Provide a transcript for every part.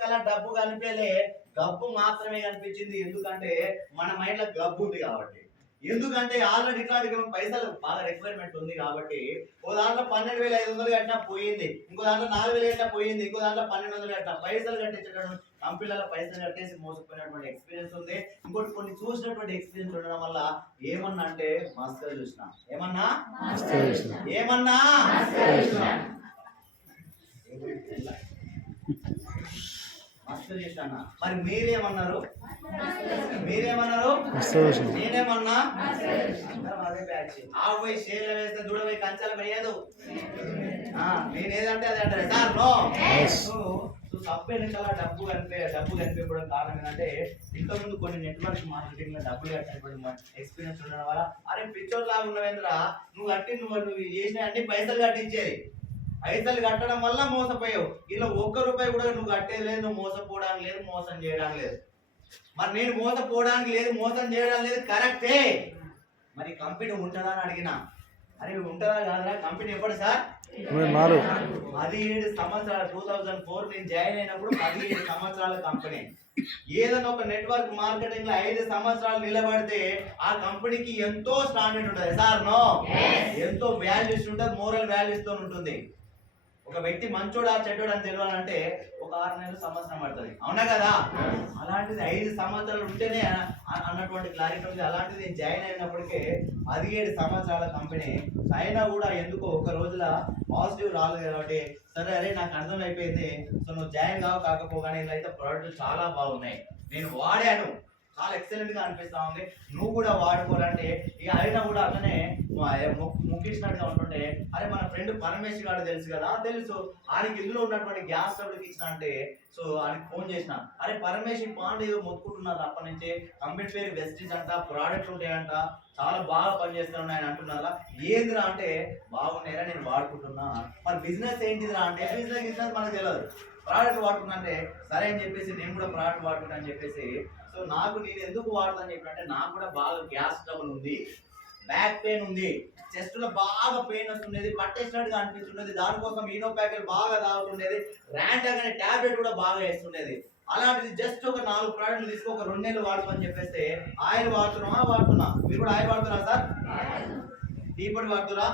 వెనకాల డబ్బు కనిపించలే, గబ్బు మాత్రమే కనిపించింది. ఎందుకంటే మన మైండ్ లో గబ్బు ఉంది కాబట్టి. ఎందుకంటే ఆల్రెడీ ఇట్లాంటి పైసలు బాగా రిక్వైర్మెంట్ ఉంది కాబట్టి ఓ దాంట్లో 12,500 కట్టినా పోయింది, ఇంకో దాంట్లో 4,000 కట్టినా పోయింది, ఇంకో దాంట్లో 1,200 కట్టినా పైసలు కట్టించడం కంపెనీలలో పైసలు కట్టేసి మోసపోయినటువంటి ఎక్స్పీరియన్స్ ఉంది. ఇంకోటి కొన్ని చూసినటువంటి ఎక్స్పీరియన్స్ ఉండడం వల్ల ఏమన్నా అంటే మస్తు చూసిన ఏమన్నా మస్తు చేసిన. మరి మీరేమన్నారు? నేనేమన్నా? అదే బ్యాచ్. ఆపోయి షేర్లు వేస్తే దూడపోయి కంచాలు వేయదు. నేనేదంటే అదే అంటారు సార్. నో తప్పు ఎన్నికల డబ్బు కనిపించడం కారణం ఏంటంటే ఇంతకుముందు కొన్ని నెట్వర్క్ మార్కెటింగ్ లో డబ్బులు కట్టినప్పుడు ఎక్స్పీరియన్స్ ఉండడం వల్ల అరే పిచ్చోర్ లాగా ఉన్నవేంద్రా నువ్వు చేసిన అన్ని పైసలు కట్టించేది, పైసలు కట్టడం వల్ల మోసపోయావు. ఇలా ₹1 కూడా నువ్వు కట్టేది లేదు, నువ్వు మోసపోవడానికి లేదు, మోసం చేయడానికి లేదు. మరి నేను మోసపోవడానికి లేదు, మోసం చేయడానికి లేదు, కరెక్టే. మరి కంపెనీ ఉంటుందా అని అడిగినా. అరే ఉంటుందా కాదా? కంపెనీ ఎప్పుడు సార్? 17 సంవత్సరాలు. 2004 నేను జాయిన్ అయినప్పుడు 17 సంవత్సరాల కంపెనీ. ఏదైనా ఒక నెట్వర్క్ మార్కెటింగ్ లో 5 సంవత్సరాలు నిలబడితే ఆ కంపెనీకి ఎంతో స్టాండర్డ్ ఉంటుంది సార్. నో ఎంతో వాల్యూస్ ఉంటుంది, మోరల్ వాల్యూస్ తో ఉంటుంది. ఒక వ్యక్తి మంచోడా చెడ్డోడా అని తెలియాలంటే ఒక 6 నెలలు సంవత్సరం పడుతుంది, అవునా కదా? అలాంటిది 5 సంవత్సరాలు ఉంటేనే అన్నటువంటి క్లారిటీ ఉంది. అలాంటిది నేను జాయిన్ అయినప్పటికే 17 సంవత్సరాల కంపెనీ అయినా కూడా ఎందుకో ఒక రోజుల పాజిటివ్ రాలేదు కాబట్టి సరే అరే నాకు అర్థం అయిపోయింది. సో నువ్వు జాయిన్ కాకపోగానే ఇలా అయితే ప్రోడక్ట్లు చాలా బాగున్నాయి, నేను వాడాను, చాలా ఎక్సలెంట్ గా అనిపిస్తా ఉంది, నువ్వు కూడా వాడుకోవాలంటే ఇక అయినా కూడా అట్లనే ముగించినట్టుగా ఉంటుండే. అరే మన ఫ్రెండ్ పరమేశ్వర్ గారు తెలుసు కదా, తెలుసు, ఆయనకి ఇందులో ఉన్నటువంటి గ్యాస్ స్టవ్కి ఇచ్చిన అంటే సో ఆయనకి ఫోన్ చేసిన, అరే పరమేశ్వర్ పాండ్ ఏదో మొత్తుకుంటున్నారు అప్పటి నుంచి, కంపెనీ పేరు వెస్టీజ్ అంట, ప్రోడక్ట్స్ ఉంటాయంట, చాలా బాగా పనిచేస్తున్నాయి ఆయన అంటున్నారా. ఏందిరా అంటే బాగున్నాయిరా నేను వాడుకుంటున్నా. మరి బిజినెస్ ఏంటిదిరా అంటే బిజినెస్ మనకు తెలియదు, ప్రోడక్ట్ వాడుతున్నా అంటే సరే అని చెప్పేసి నేను కూడా ప్రోడక్ట్ వాడుతున్నా అని చెప్పేసి. సో నాకు నేను ఎందుకు వాడతాను చెప్పినంటే నాకు కూడా బాగా గ్యాస్ ట్రబుల్ ఉంది, బ్యాక్ పెయిన్ ఉంది, చెస్ట్ లో బాగా పెయిన్ వస్తుండేది, పట్టేసినట్టుగా అనిపిస్తుండేది. దానికోసం ఈనో ప్యాకెట్ బాగా తాగుతుండేది, ర్యాంటాగ్ అనే టాబ్లెట్ కూడా బాగా వేస్తుండేది. అలాంటిది జస్ట్ ఒక 4 ప్రోడక్ట్లు తీసుకో ఒక 2 నెలలు వాడుకోని చెప్పేస్తే ఆయిల్ వాడుతున్నా. మీరు కూడా ఆయిల్ వాడుతున్నారా సార్? టీపొడి వాడుతురా?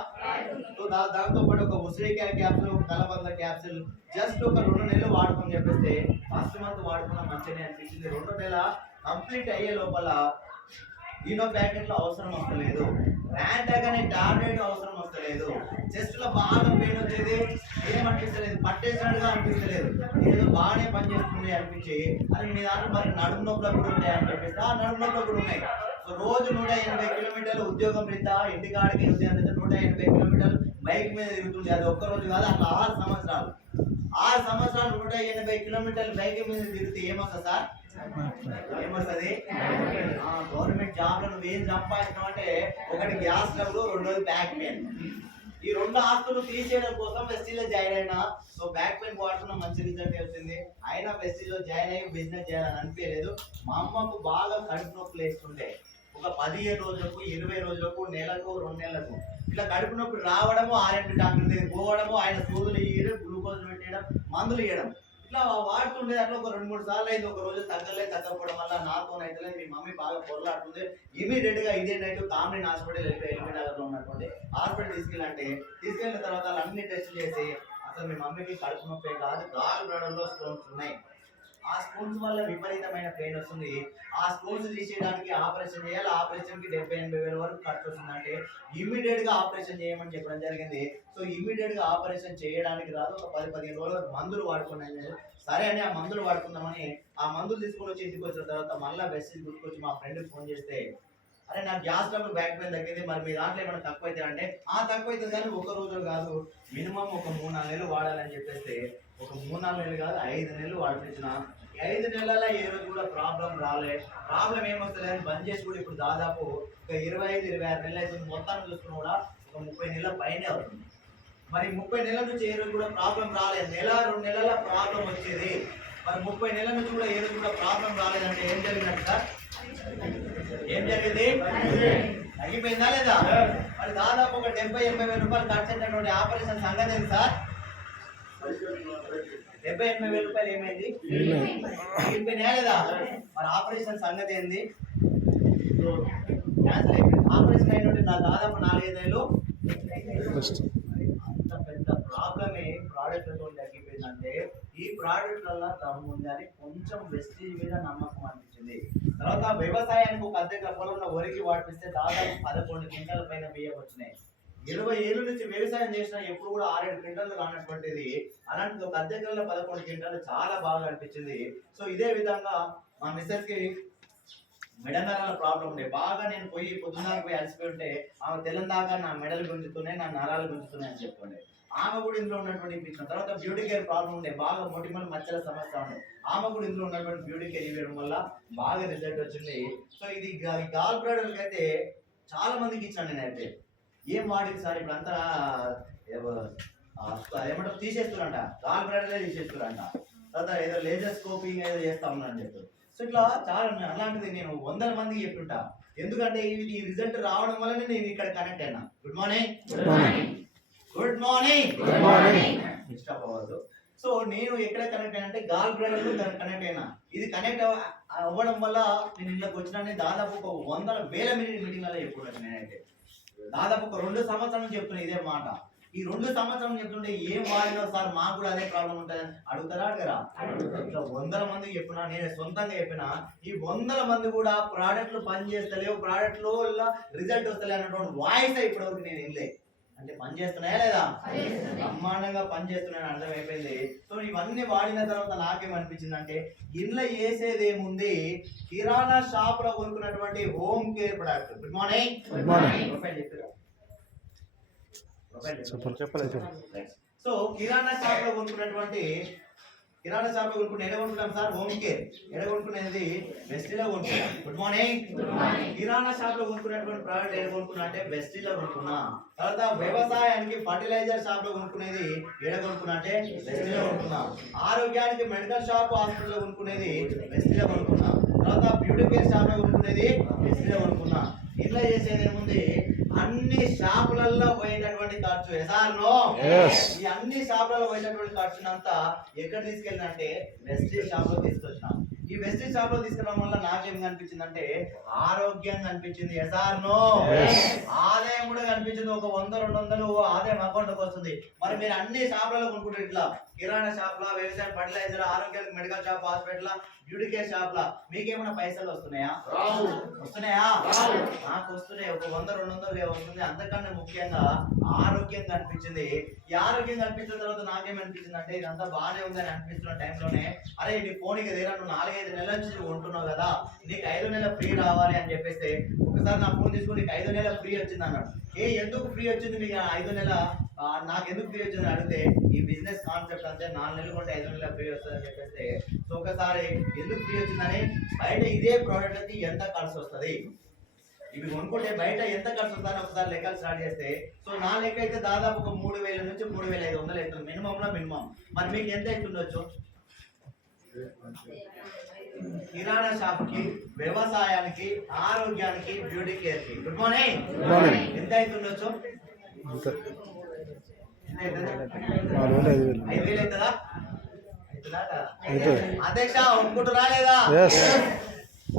సో దాంతో పాటు ఒక ఉసిరికాయ క్యాప్సూల్, ఒక కలబంద క్యాప్సూల్ జస్ట్ ఒక 2 నెలలు వాడుకొని చెప్పేస్తే ఫస్ట్ మంత్ వాడుకున్న మంచిగానే అనిపించింది. 2 నెలల కంప్లీట్ అయ్యే లోపల ఈనో ప్యాకెట్లు అవసరం వస్తలేదు, ర్యాంటాగ్ అనే టాబ్లెట్ అవసరం వస్తలేదు, చెస్ట్ లో బాగా పెయిన్ వచ్చేది ఏమనిపిస్తలేదు, పట్టేసినట్టుగా అనిపిస్తలేదు, ఏదో బాగానే పనిచేస్తుంది అనిపించి అది మీ దాంట్లో మరి నడుము నొప్పులు కూడా ఉంటాయి అని చెప్పేసి ఆ నడుము నొప్పులు కూడా ఉన్నాయి. సో రోజు 180 కిలోమీటర్లు ఉద్యోగం రీత్యా ఇంటికాడికి 180 కిలోమీటర్లు బైక్ మీద తిరుగుతుంది. అది ఒక్కరోజు కాదు, అట్లా 6 సంవత్సరాలు 180 కిలోమీటర్లు బైక్ మీద తిరిగితే ఏమొస్తా సార్? ఏమొస్తుంది? గవర్నమెంట్ జాబ్ లో నువ్వు ఏం సంపాదించినావు అంటే ఒకటి గ్యాస్ ట్రబుల్, రెండోది బ్యాక్ పెయిన్. ఈ 2 ఆస్తులు తీసేయడం కోసం వెస్టీజ్ లో జాయిన్ అయినా. సో బ్యాక్ పెయిన్ వాడుతున్న మంచి రిజల్ట్ వచ్చింది. అయినా వెస్టీజ్ లో జాయిన్ అయ్యి బిజినెస్ చేయాలని అనిపించలేదు. మా అమ్మకు బాగా కడుపు నొప్పులు వేస్తుండే, ఒక 15 రోజులకు 20 రోజులకు నెలకు 2 నెలలకు ఇట్లా కడుపు నొప్పి రావడము, ఆర్ఎంపీ డాక్టర్ దగ్గర పోవడము, ఆయన సూదులు ఇయ్యడం, గ్లూకోజ్ పెట్టేయడం, మందులు ఇవ్వడం, ఇట్లా వాడుతుండే. అట్లా ఒక 2-3 సార్లు అయింది. ఒక రోజు తగ్గకపోవడం వల్ల నాతో అయితే మీ మమ్మీ బాగా పొరలాడుతుంది, ఇమీడియట్ గా ఇదే నైట్ కామినేని హాస్పిటల్ ఎల్బీ ఉన్నటువంటి హాస్పిటల్ తీసుకెళ్ళిన తర్వాత అన్ని టెస్టులు చేసి అసలు మీ మమ్మీకి కడుపు నొప్పి కాదు, గాల్ బ్లడర్ లో స్టోన్స్ ఉన్నాయి, ఆ స్టోన్స్ వల్ల విపరీతమైన పెయిన్ వస్తుంది, ఆ స్టోన్స్ తీసేయడానికి ఆపరేషన్ చేయాలి, ఆపరేషన్ కి 70-80 వేల వరకు ఖర్చు వస్తుందంటే ఇమీడియట్ గా ఆపరేషన్ చేయమని చెప్పడం జరిగింది. సో ఇమీడియట్ గా ఆపరేషన్ చేయడానికి రాదు, ఒక 10-15 రోజులు మందులు వాడుకున్నాను. సరే అని ఆ మందులు వాడుకుందామని ఆ మందులు తీసుకొని వచ్చి ఇంటికి వచ్చిన తర్వాత మళ్ళీ వెస్టీజ్ గుర్తుకొచ్చి మా ఫ్రెండ్కి ఫోన్ చేస్తే అరే నాకు గ్యాస్ ట్రబుల్ బ్యాక్ పెయిన్ తగ్గింది, మరి మీ దాంట్లో ఏమైనా తక్కువ అవుతుంది అంటే తక్కువ అవుతుంది కానీ ఒక రోజు కాదు, మినిమం ఒక 3-4 నెలలు వాడాలని చెప్పేస్తే ఒక 3-4 నెలలు కాదు 5 నెలలు వాడిపించిన. 5 నెలల్లో ఏ రోజు కూడా ప్రాబ్లం రాలే. ప్రాబ్లం ఏమొస్తుంది అని బంద్ చేసి కూడా ఇప్పుడు దాదాపు ఒక 25-26 నెలలు అవుతుంది. మొత్తాన్ని చూసుకుని కూడా ఒక 30 నెలల పైనే అవుతుంది. మరి 30 నెలల నుంచి ఏ రోజు కూడా ప్రాబ్లం రాలేదు, 1-2 నెలల ప్రాబ్లం వచ్చేది. మరి 30 నెలల నుంచి కూడా ఏ రోజు కూడా ప్రాబ్లం రాలేదంటే ఏం జరిగిందంటే సార్? ఏం జరిగింది? తగ్గిపోయిందా లేదా? మరి దాదాపు ఒక 70-80 వేల రూపాయలు ఖర్చు అయినటువంటి ఆపరేషన్ సంగతి ఏంటి సార్? 78,000 రూపాయలు ఏమైంది మిగిలిపోయినాయా లేదా? మరి ఆపరేషన్ సంగతి ఏంది? క్యాన్సర్ అయిపోయింది. ఆపరేషన్ అయినట్టు నా దాదాపు 4-5 నెలలు అంత పెద్ద ప్రాబ్లమే ప్రోడక్ట్లతో తగ్గిపోయిందంటే ఈ ప్రోడక్ట్లలో దమ్ము ఉంది అని కొంచెం వెస్టీజ్ మీద నమ్మకం అనిపించింది. తర్వాత వ్యవసాయానికి ఒక అద్దె పొలంలో వరికి వాడిపిస్తే దాదాపు 11 క్వింటాల పైన బియ్యం వచ్చినాయి. 20 ఏళ్ళ నుంచి వ్యవసాయం చేసినా ఎప్పుడు కూడా 6-7 క్వింటాలు రానటువంటిది అలాంటిది ఒక అద్దె 11 క్వింటాలు చాలా బాగా అనిపించింది. సో ఇదే విధంగా మా మిస్సెస్ కి మెడనరాల ప్రాబ్లం ఉండే బాగా నేను పొద్దున్న పోయి అలసిపోయి ఉంటే ఆమె తెల్లందాకా నా మెడలు గుంజుతున్నాయి, నా నరాలు గుంజుతున్నాయి అని చెప్పుకోండి. ఆమె కూడా ఇందులో ఉన్నటువంటి ఇప్పించిన తర్వాత బ్యూటీ కేర్ ప్రాబ్లం ఉండే బాగా మొటిమలు మచ్చల సమస్య ఉండే ఆమె కూడా ఇందులో ఉన్నటువంటి బ్యూటీ కేర్ ఇవ్వడం వల్ల బాగా రిజల్ట్ వచ్చింది. సో ఇది గాల్ బ్లాడర్కి అయితే చాలా మందికి ఇచ్చాను నేనైతే. ఏం వాడింది సార్ ఇప్పుడు అంతా ఏమంటారు తీసేస్తురంట, గాల్ బ్లాడర్లే తీసేస్తురంట, తర్వాత ఏదో లేజర్ స్కోపింగ్ ఏదో చేస్తా ఉన్నాను చెప్పి. సో ఇట్లా చాలా అలాంటిది నేను 100 మందికి చెప్తుంటా. ఎందుకంటే ఈ రిజల్ట్ రావడం వల్లనే నేను ఇక్కడ కనెక్ట్ అయినా. Good morning good morning good morning disturb అవ్వద్దు. సో నేను ఎక్కడ కనెక్ట్ అయినా అంటే గాల్ బ్లాడర్ కనెక్ట్ అయినా. ఇది కనెక్ట్ అవ్వడం వల్ల నేను ఇళ్ళకి వచ్చినా దాదాపు ఒక 100,000 మీటింగ్లలో చెప్పుకున్నాను. నేనైతే దాదాపు ఒక 2 సంవత్సరాలు చెప్తున్నా ఇదే మాట. ఈ 2 సంవత్సరాలు చెప్తుంటే ఏం వాడినా సార్ మాకు కూడా అదే ప్రాబ్లం ఉంటుంది అడుగుతారా అడగరా? ఇట్లా 100 మందికి చెప్పినా, నేను సొంతంగా చెప్పినా ఈ 100 మంది కూడా ప్రోడక్ట్లు పని చేస్తలేవు, ప్రోడక్ట్లు రిజల్ట్ వస్తలే అన్నటువంటి వాయిస్ ఇప్పటివరకు నేను ఇల్లే. అంటే పని చేస్తున్నాయా లేదా? బ్రహ్మాండంగా పని చేస్తున్నాయని అర్థమైపోయింది. సో ఇవన్నీ వాడిన తర్వాత నాకేమనిపించింది అంటే ఇంట్లో వేసేది ఏముంది, కిరాణా షాప్ లో కొనుక్కున్నటువంటి home care product. Good morning good morning చెప్పలేదు. సో కిరాణా షాప్ లో కొనుక్కున్నటువంటి ఎక్కడ కొనుక్కున్నాం సార్? Home care. ఎక్కడ కొనుక్కునేది? వెస్టీలో కొనుక్కున్నాం. Good morning. కిరాణా షాప్ లో కొనుక్కున్నటువంటి ప్రోడక్ట్ ఎక్కడ కొనుక్కున్నా అంటే వెస్టీలో కొనుక్కున్నా. తర్వాత వ్యవసాయానికి ఫర్టిలైజర్ షాప్ లో కొనుక్కునేది ఎక్కడ కొనుక్కున్నా అంటే వెస్టీలో కొనుక్కున్నా. ఆరోగ్యానికి మెడికల్ షాప్ హాస్పిటల్ కొనుక్కునేది వెస్టీలో కొనుక్కున్నా. తర్వాత బ్యూటీ కేర్ షాప్ లో కొనుక్కునేది వెస్టీలో కొనుక్కున్నా. ఇట్లా చేసేది ఏముంది, అన్ని షాపులలో పోయేటటువంటి ఖర్చు ఎసార్నో ఈ అన్ని షాపులలో పోయేటటువంటి ఖర్చునంతా ఎక్కడ తీసుకెళ్ళినంటే వెస్టీజ్ షాప్ లో తీసుకొచ్చినాం. ఈ వెస్టీజ్ షాప్ లో తీసుకురావడం వల్ల నాకేం కనిపించింది అంటే ఆరోగ్యం కనిపించింది. ఎసార్నో ఆదాయం కూడా కనిపించింది. ఒక 100-200 ఆదాయం అకౌంట్కి వస్తుంది. మరి మీరు అన్ని షాపులలో కొనుక్కుంటారు. ఇట్లా కిరాణా షాప్ లా, వ్యవసాయ ఫర్టిలైజర్, ఆరోగ్యానికి medical shop, hospital, beauty care shop లా మీకేమైనా పైసలు వస్తున్నాయా? వస్తున్నాయా? నాకు వస్తున్నాయి. ఒక 100-200 వస్తుంది. అంతకన్నా ముఖ్యంగా ఆరోగ్యం కనిపించింది. ఈ ఆరోగ్యం కనిపించిన తర్వాత నాకేమనిపించింది అంటే ఇదంతా బాగానే ఉందని అనిపిస్తున్న టైంలోనే అరే నీ ఫోన్కి ఏదైనా నువ్వు 4-5 నెలల నుంచి ఉంటున్నావు కదా, నీకు 5 నెలల ఫ్రీ రావాలి అని చెప్పేస్తే ఒకసారి నా ఫోన్ తీసుకుని నీకు 5 నెలల ఫ్రీ వచ్చింది అన్నాడు. ఎందుకు ఫ్రీ వచ్చింది మీకు 5 నెలల, నాకు ఎందుకు ఫ్రీ వచ్చిందని అడిగితే ఈ బిజినెస్ కాన్సెప్ట్ అంతే 4 నెలలు కొంటే 5 నెలల ఫ్రీ వస్తుంది అని చెప్పేస్తే సో ఒకసారి ఎందుకు ఫ్రీ వచ్చిందని బయట ఇదే ప్రోడక్ట్ కి ఎంత ఖర్చు వస్తుంది, ఇవి కొనుక్కుంటే బయట ఎంత ఖర్చు వస్తుందని ఒకసారి లెక్కలు స్టార్ట్ చేస్తే సో నా లెక్క అయితే దాదాపు ఒక 3,000 నుంచి 3,500 అవుతుంది మినిమం. మరి మీకు ఎంత అవుతుండొచ్చు? కిరాణా షాప్ కి, వ్యవసాయానికి, ఆరోగ్యానికి, బ్యూటీ కేర్ కి గుడ్ మార్నింగ్ ఎంత అవుతుండొచ్చు? 5,000 అవుతుందా? అధ్యక్ష ఒప్పుకుంటురా లేదా?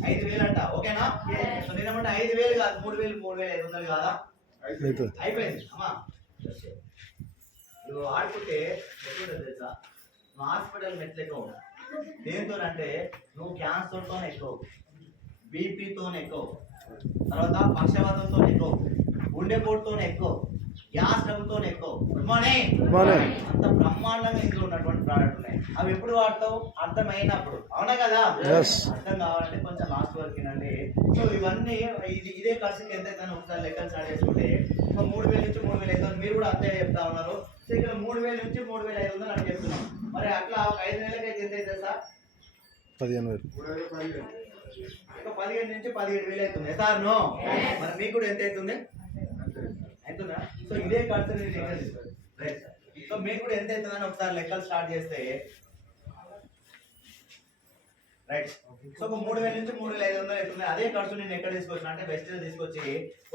5,000 అంట. ఓకేనా? సో నేనేమంటే 5,000 కాదు 3,500 కాదా? అయిపోయింది అమ్మా. నువ్వు ఆడుకుంటే ఎప్పుడు తెలుసా, నువ్వు హాస్పిటల్ మెట్లు ఎక్కువ. దేంతో అంటే నువ్వు క్యాన్సర్తో ఎక్కువ, బీపీతో ఎక్కువ, తర్వాత పక్షవాతంతో ఎక్కువ, గుండెపోటుతో ఎక్కువ, గ్యాస్ డబ్బుతో ఎక్కువ. గుడ్ మార్నింగ్ అంత బ్రహ్మాండంగా ఇంట్లో ఉన్నటువంటి ప్రోడక్ట్ ఉన్నాయి. అవి ఎప్పుడు వాడతావు? అర్థమైనప్పుడు. అవునా కదా? అర్థం కావాలంటే కొంచెం లాస్ట్ వరకు వినండి. సో ఇవన్నీ ఇదే ఖర్చుకి ఎంత అవుతుందని ఒకసారి లెక్కలు స్టార్ట్ చేసుకుంటే ఒక 3,000 నుంచి 3,500 మీరు కూడా అంతే చెప్తా ఉన్నారు. సో ఇక్కడ 3,000 నుంచి 3,500 అని చెప్తున్నాం. మరి అట్లా ఒక 5 నెలలకైతే ఎంత అవుతుంది సార్? 15,000. ఒక 15 నుంచి 17,000 అవుతుంది సార్. నో మరి మీకు కూడా ఎంత అవుతుంది? అవుతుందా? సో ఇదే ఖర్చు రైట్ సార్. సో మీకు కూడా ఎంత అవుతుందని ఒకసారి లెక్కలు స్టార్ట్ చేస్తే రైట్. సో ఒక 3,000 నుంచి 3,500 అవుతుంది. అదే ఖర్చు నేను ఎక్కడ తీసుకొచ్చిన అంటే వెస్ట్ తీసుకొచ్చి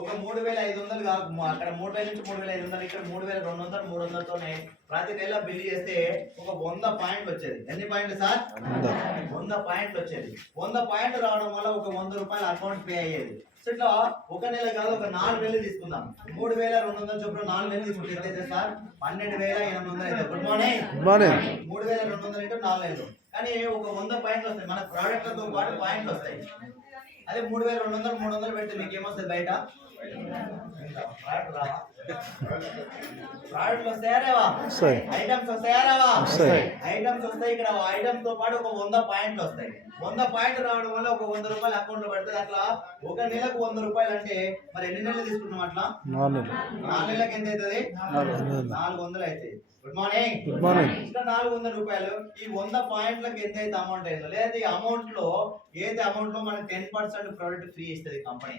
ఒక 3,500 కాదు, అక్కడ 3,000 నుంచి 3,500, ఇక్కడ 3,200 300తోనే ప్రతి నెల బిల్ చేస్తే ఒక 100 పాయింట్లు వచ్చేది. ఎన్ని పాయింట్లు సార్? 100 పాయింట్లు వచ్చేది. 100 పాయింట్లు రావడం వల్ల ఒక 100 రూపాయలు అకౌంట్ పే అయ్యేది. సో ఇట్లా ఒక నెల కాదు, ఒక 4 నెలలు తీసుకుందాం. 3,200 చొప్పున 4 నెలలు తీసుకుంటే ఎంత అయితే సార్? 12,800 అయితే. Good morning. 3,200 అంటే 4 నెలలు. కానీ ఒక 100 పాయింట్లు వస్తాయి మన ప్రోడక్ట్లతో పాటు, పాయింట్లు వస్తాయి. అదే 3,200 300 పెడితే మీకు ఏమొస్తుంది బయట? ప్రోడక్ట్లు వస్తాయా రావా? ఐటమ్స్ వస్తాయా రావా? ఐటమ్స్ వస్తాయి. ఇక్కడ ఐటమ్స్ తో పాటు ఒక 100 పాయింట్లు వస్తాయి. 100 పాయింట్లు రావడం వల్ల ఒక 100 రూపాయలు అకౌంట్ లో పడుతుంది. అట్లా ఒక నెలకు 100 రూపాయలు అంటే మరి ఎన్ని నెలలు తీసుకున్నాం? అట్లా 4 నెలలకు ఎంత అవుతుంది? 400 అవుతాయి. Good morning. Good morning. ఇంకా 400 రూపాయలు. ఈ 100 పాయింట్లకు ఎంత అయితే అమౌంట్ అయిందో, లేదా ఈ అమౌంట్ లో ఏదైతే అమౌంట్ లో మనకి 10% ప్రోడక్ట్ ఫ్రీ ఇస్తుంది కంపెనీ.